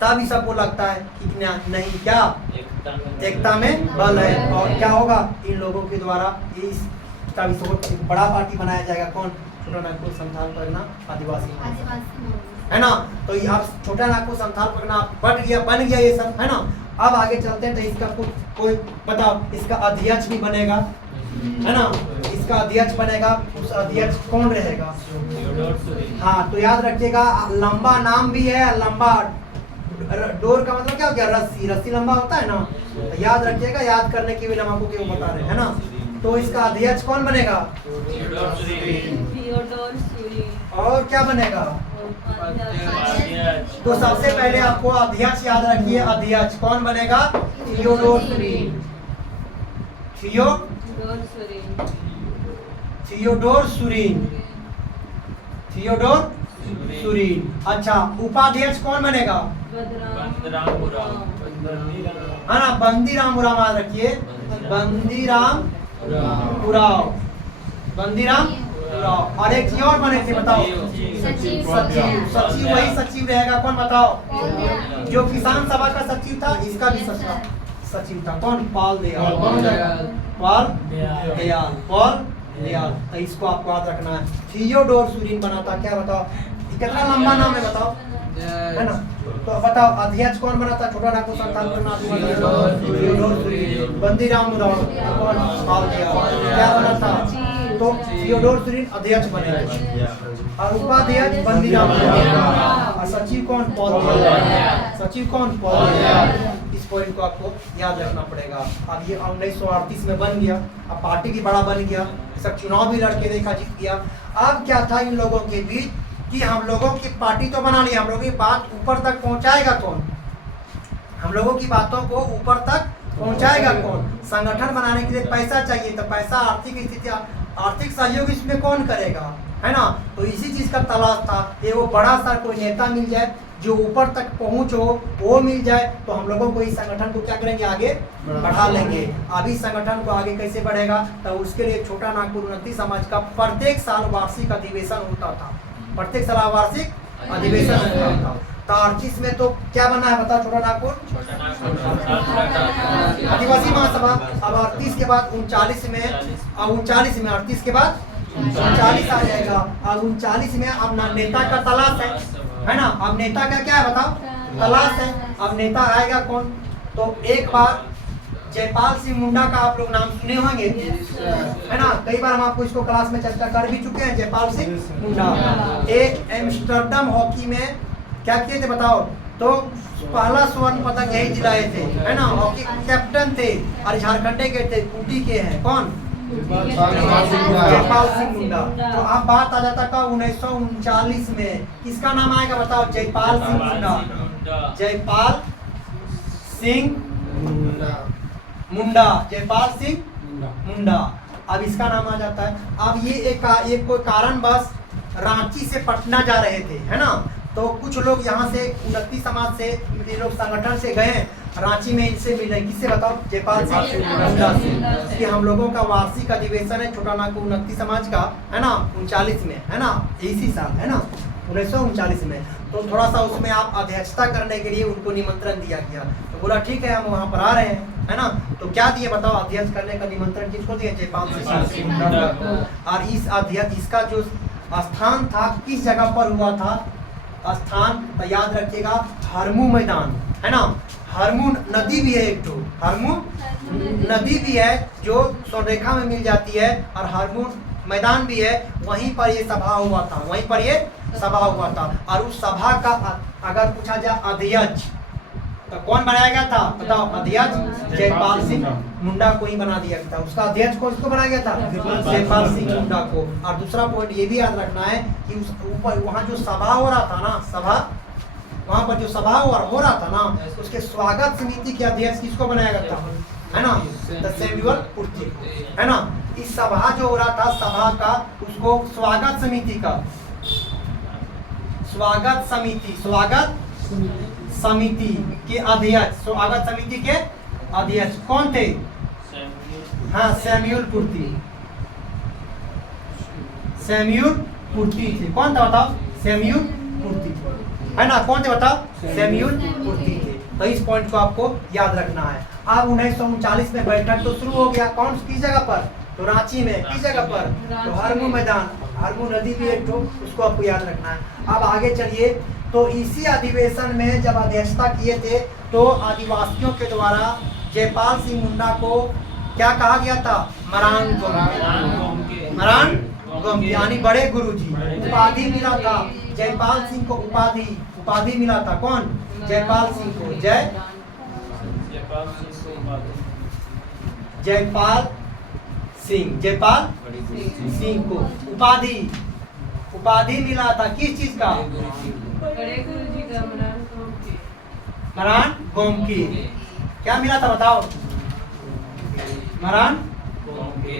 तब ही सबको लगता है कि नहीं क्या एकता में बल है। और क्या होगा? इन लोगों के द्वारा इस बड़ा पार्टी बनाया जाएगा, कौन? छोटा नागपुर संथाल परगना आदिवासी, है ना। तो ये आप छोटा नागपुर संथाल परगना बन गया ये सब, है ना। अब आगे चलते हैं। तो इसका कोई बताओ, इसका अध्यक्ष भी बनेगा, है ना। इसका अध्यक्ष बनेगा, उस अध्यक्ष कौन रहेगा? हाँ, तो याद रखिएगा लंबा नाम भी है, लंबा डोर का मतलब क्या हो गया? रस्सी लंबा होता है ना। तो याद रखिएगा, याद करने के लिए हम आपको क्यों बता रहे हैं, है ना। तो इसका अध्यक्ष कौन बनेगा? और क्या बनेगा? तो सबसे पहले आपको अध्यक्ष याद रखिए। अध्यक्ष कौन बनेगा? थियोडोर सुरीन। अच्छा, उपाध्यक्ष कौन बनेगा? है ना, बंदीराम उराव याद रखिए। बंदीराम उराव। और एक और बने थे बताओ? सचिव वही सचिव रहेगा, कौन बताओ? जो किसान सभा का सचिव था, इसका भी सचिव था, कौन? पाल दयाल। तो इसको आपको याद रखना है। थियोडोर सुरीन बना था, क्या बताओ? कितना लंबा नाम है बताओ, है ना। तो बताओ अध्यक्ष कौन बना था? छोटा नागपुर संथाल परगना बंदीराम उराव। क्या बना था? तो थियोडोर सुरीन अध्यक्ष बने, और उपाध्यक्ष बंदीराम उराव, और सचिव कौन? पॉल दयाल। इस पॉइंट को आपको याद रखना पड़ेगा। अब ये 1938 में बन गया, अब पार्टी भी बड़ा बन गया, सब चुनाव भी लड़के देखा जीत गया। अब क्या था इन लोगों के बीच कि हम लोगों की पार्टी तो बना ली, हम लोगों की बात ऊपर तक पहुंचाएगा कौन? हम लोगों की बातों को ऊपर तक पहुंचाएगा कौन? संगठन बनाने के लिए पैसा चाहिए, तो पैसा आर्थिक सहयोग इसमें कौन करेगा, है ना। तो इसी चीज का तलाश था, ये वो बड़ा सा कोई नेता मिल जाए जो ऊपर तक पहुंच हो, वो मिल जाए, तो हम लोगों को इस संगठन को क्या करेंगे? आगे बढ़ा लेंगे। अब इस संगठन को आगे कैसे बढ़ेगा? तो उसके लिए छोटा नागपुर उन्नति समाज का प्रत्येक साल वार्षिक अधिवेशन होता था, होता था। तो 38 में तो क्या बना है बताओ? छोटा नागपुर आदिवासी महासभा। अब 38 के बाद 39 में, अब 39 में 38 के बाद 39 आ जाएगा। अब 39 में अब नेता का तलाश है ना। अब नेता का क्या है बताओ? तलाश है। अब नेता आएगा कौन? तो एक बार जयपाल सिंह मुंडा का आप लोग नाम सुने होंगे, है ना। कई बार हम आपको इसको क्लास में चर्चा कर भी चुके हैं। जयपाल सिंह मुंडा एक एम्स्टर्डम हॉकी में क्या किए थे बताओ? तो पहला स्वर्ण पदक यही दिलाए थे, है ना। हॉकी कैप्टन थे और झारखंडे के थे, खूंटी के हैं, कौन? जयपाल सिंह मुंडा। तो अब बात आ जाता का 1939 में, किसका नाम आएगा बताओ? जयपाल सिंह मुंडा। जयपाल सिंह मुंडा, जयपाल सिंह मुंडा। अब इसका नाम आ जाता है। अब ये एक कोई कारणवश रांची से पटना जा रहे थे, है ना, तो कुछ लोग यहाँ से उन्नति समाज से, ये लोग संगठन से गए रांची में, इनसे मिले। किससे बताओ? जयपाल सिंह मुंडा से। कि हम लोगों का वार्षिक अधिवेशन है छोटा नागपुर उन्नति समाज का, है ना, 39 में, है ना, इसी साल, है ना, 1939 में। तो थोड़ा सा उसमें आप अध्यक्षता करने के लिए उनको निमंत्रण दिया गया। तो बोला ठीक है, हम वहाँ पर आ रहे हैं, है ना। तो क्या दिए बताओ? अध्यक्ष करने का निमंत्रण किसको दिया? जयपाल सिंह मुंडा को। और इस अध्यक्ष, इसका जो स्थान था, किस जगह पर हुआ था? स्थान याद रखिएगा, हरमू मैदान, है ना। हरमू नदी भी है एक तो, हरमू नदी भी है जो स्वर्णरेखा में मिल जाती है, और हरमू मैदान भी है। वहीं पर ये सभा हुआ था, वहीं पर ये सभा हुआ था। और उस सभा का अगर पूछा जाए अध्यक्ष तो कौन बनाया गया था? बताओ। अध्यक्ष जयपाल सिंह मुंडा को ही बना दिया गया था। उसका अध्यक्ष को इसको बनाया गया था? जयपाल सिंह मुंडा को। और दूसरा पॉइंट ये भी याद रखना है कि उस ऊपर वहाँ जो सभा हो रहा था ना, सभा, वहाँ पर जो सभा हो रहा था ना, उसके स्वागत समिति के अध्यक्ष किसको बनाया गया था? है ना, सैमुअल पुर्ती, है ना। इस सभा जो हो रहा था, सभा का, उसको स्वागत समिति का, स्वागत समिति के अध्यक्ष, स्वागत समिति के अध्यक्ष कौन थे? हाँ, सैमुअल पुर्ती, सैमुअल पुर्ती थे। कौन था बताओ? सैमुअल पुर्ती, है ना। कौन थे बताओ? सैमुअल पुर्ती थे। तो इस पॉइंट को आपको याद रखना है। अब 1939 में बैठक तो शुरू हो गया। कौन, किस जगह पर? तो रांची में। किस जगह पर? तो हरमू मैदान, हरमू नदी भी एक तो, उसको आपको याद रखना है। अब आगे चलिए। तो इसी अधिवेशन में जब अध्यक्षता किए थे, तो आदिवासियों के द्वारा जयपाल सिंह मुंडा को क्या कहा गया था? मरान गोमके, यानी बड़े गुरुजी। उपाधि मिला था जयपाल सिंह को, उपाधि मिला था। कौन? जयपाल सिंह को। जयपाल सिंह को उपाधि मिला था। किस चीज का? बड़े गुरुजी का मरान गोमकी। क्या मिला था बताओ? मरान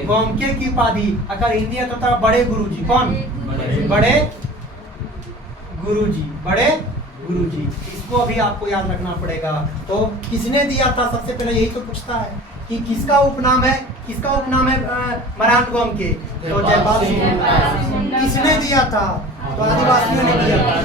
गोमके की उपाधि। अगर हिंदी है तो था बड़े गुरुजी। कौन? बड़े गुरुजी। इसको अभी आपको याद रखना पड़ेगा। तो किसने दिया था? सबसे पहले यही तो पूछता है कि किसका उपनाम है मरान गोमके? तो जयपाल सिंह। किसने दिया था? तो आदिवासियों ने दिया था,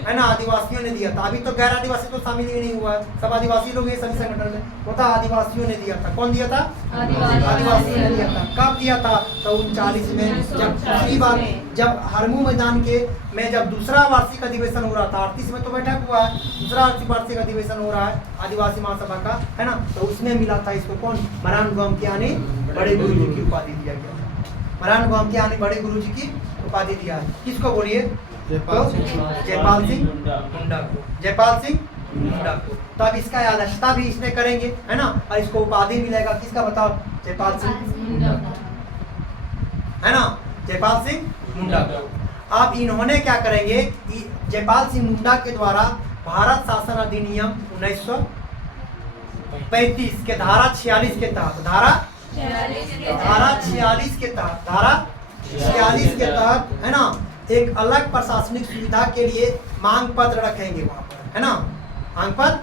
है ना, आदिवासियों ने दिया था। अभी तो गैर आदिवासी तो शामिल ही नहीं हुआ, सब आदिवासी लोग ये सभी संगठन में होता। आदिवासियों ने दिया था। कौन दिया था? आदिवासियों ने दिया था। कब दिया था? तो 39 में, जब दूसरी बार, जब हरमू मैदान के में जब दूसरा वार्षिक अधिवेशन हो रहा था। 38 में तो बैठक हुआ है, दूसरा वार्षिक अधिवेशन हो रहा है आदिवासी महासभा का, है ना। तो उसमें मिला था इसको। कौन? मरान गोमके, यानी बड़े गुरुजी की उपाधि दिया गया। मरान गोमके यानी बड़े गुरुजी की उपाधि दिया है। किसको बोलिए? जयपाल सिंह मुंडा को। तो अब इसका अध्यक्षता भी इसने करेंगे, है ना, और इसको उपाधि मिलेगा। किसका बताओ? जयपाल सिंह मुंडा, है ना, जयपाल सिंह मुंडा को। अब इन्होंने क्या करेंगे? जयपाल सिंह मुंडा के द्वारा भारत शासन अधिनियम 1935 के धारा 46 के तहत, धारा 46 के तहत, है ना, एक अलग प्रशासनिक सुविधा के लिए मांग पत्र रखेंगे वहाँ पर, है ना, मांग पत्र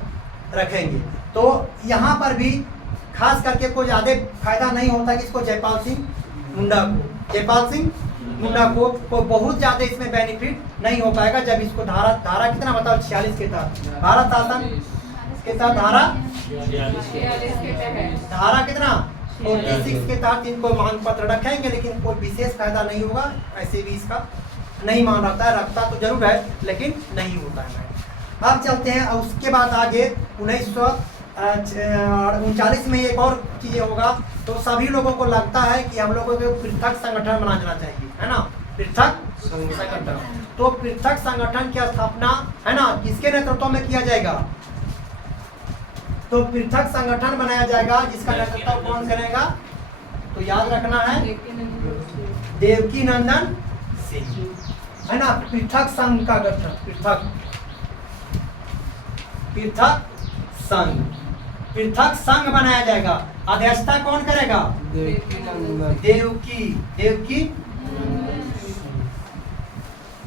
रखेंगे। तो यहाँ पर भी खास करके कोई ज़्यादा फायदा नहीं होता कि इसको जयपाल सिंह मुंडा को बहुत ज़्यादा इसमें बेनिफिट नहीं हो पाएगा जब इसको धारा कितना बताओ? 46 के तहत, भारत शासन के तहत धारा कितना? 46 के तहत इनको मांग पत्र रखेंगे, लेकिन कोई विशेष फायदा नहीं होगा। ऐसे भी इसका नहीं मान रहा है, रखता तो जरूर है लेकिन नहीं होता है। अब चलते हैं, उसके बाद आगे 1939 में एक और चीज़ होगा। तो सभी लोगों को लगता है कि हम लोगों को पृथक संगठन बनाना चाहिए, है ना, पृथक संगठन। तो पृथक संगठन की स्थापना, है ना, किसके नेतृत्व में किया जाएगा? तो पृथक संगठन बनाया जाएगा, जिसका नेतृत्व कौन करेगा? तो याद रखना है, देवकी नंदन सिंह, है ना। पृथक संघ का गठन, पृथक पृथक संघ बनाया जाएगा। अध्यक्षता कौन करेगा? देवकी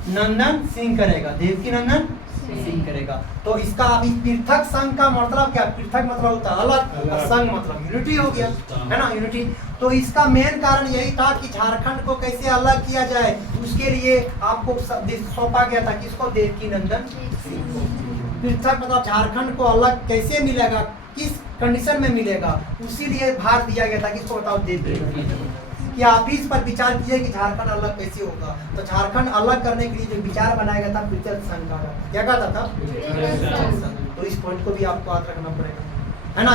नंदन सिंह करेगा। देवकी नंदन सिंह करेगा। तो इसका अभी पृथक संघ का मतलब क्या? पृथक मतलब होता है अलग, और संघ मतलब यूनिटी हो गया, है ना, यूनिटी। तो इसका मेन कारण यही था कि झारखंड को कैसे अलग किया जाए, उसके लिए आपको सौंपा गया था किसको? देवकी नंदन सिंह को। पृथक मतलब झारखंड को अलग कैसे मिलेगा, किस कंडीशन में मिलेगा, उसी लिए भार दिया गया था। किसको बताओ? देवकी नंदन। कि आप इस पर विचार कीजिए कि झारखंड अलग कैसे होगा। तो झारखंड अलग करने के लिए जो विचार बनाया गया था पृथक संघ का, क्या कहता था? तो इस पॉइंट को भी आपको याद रखना पड़ेगा।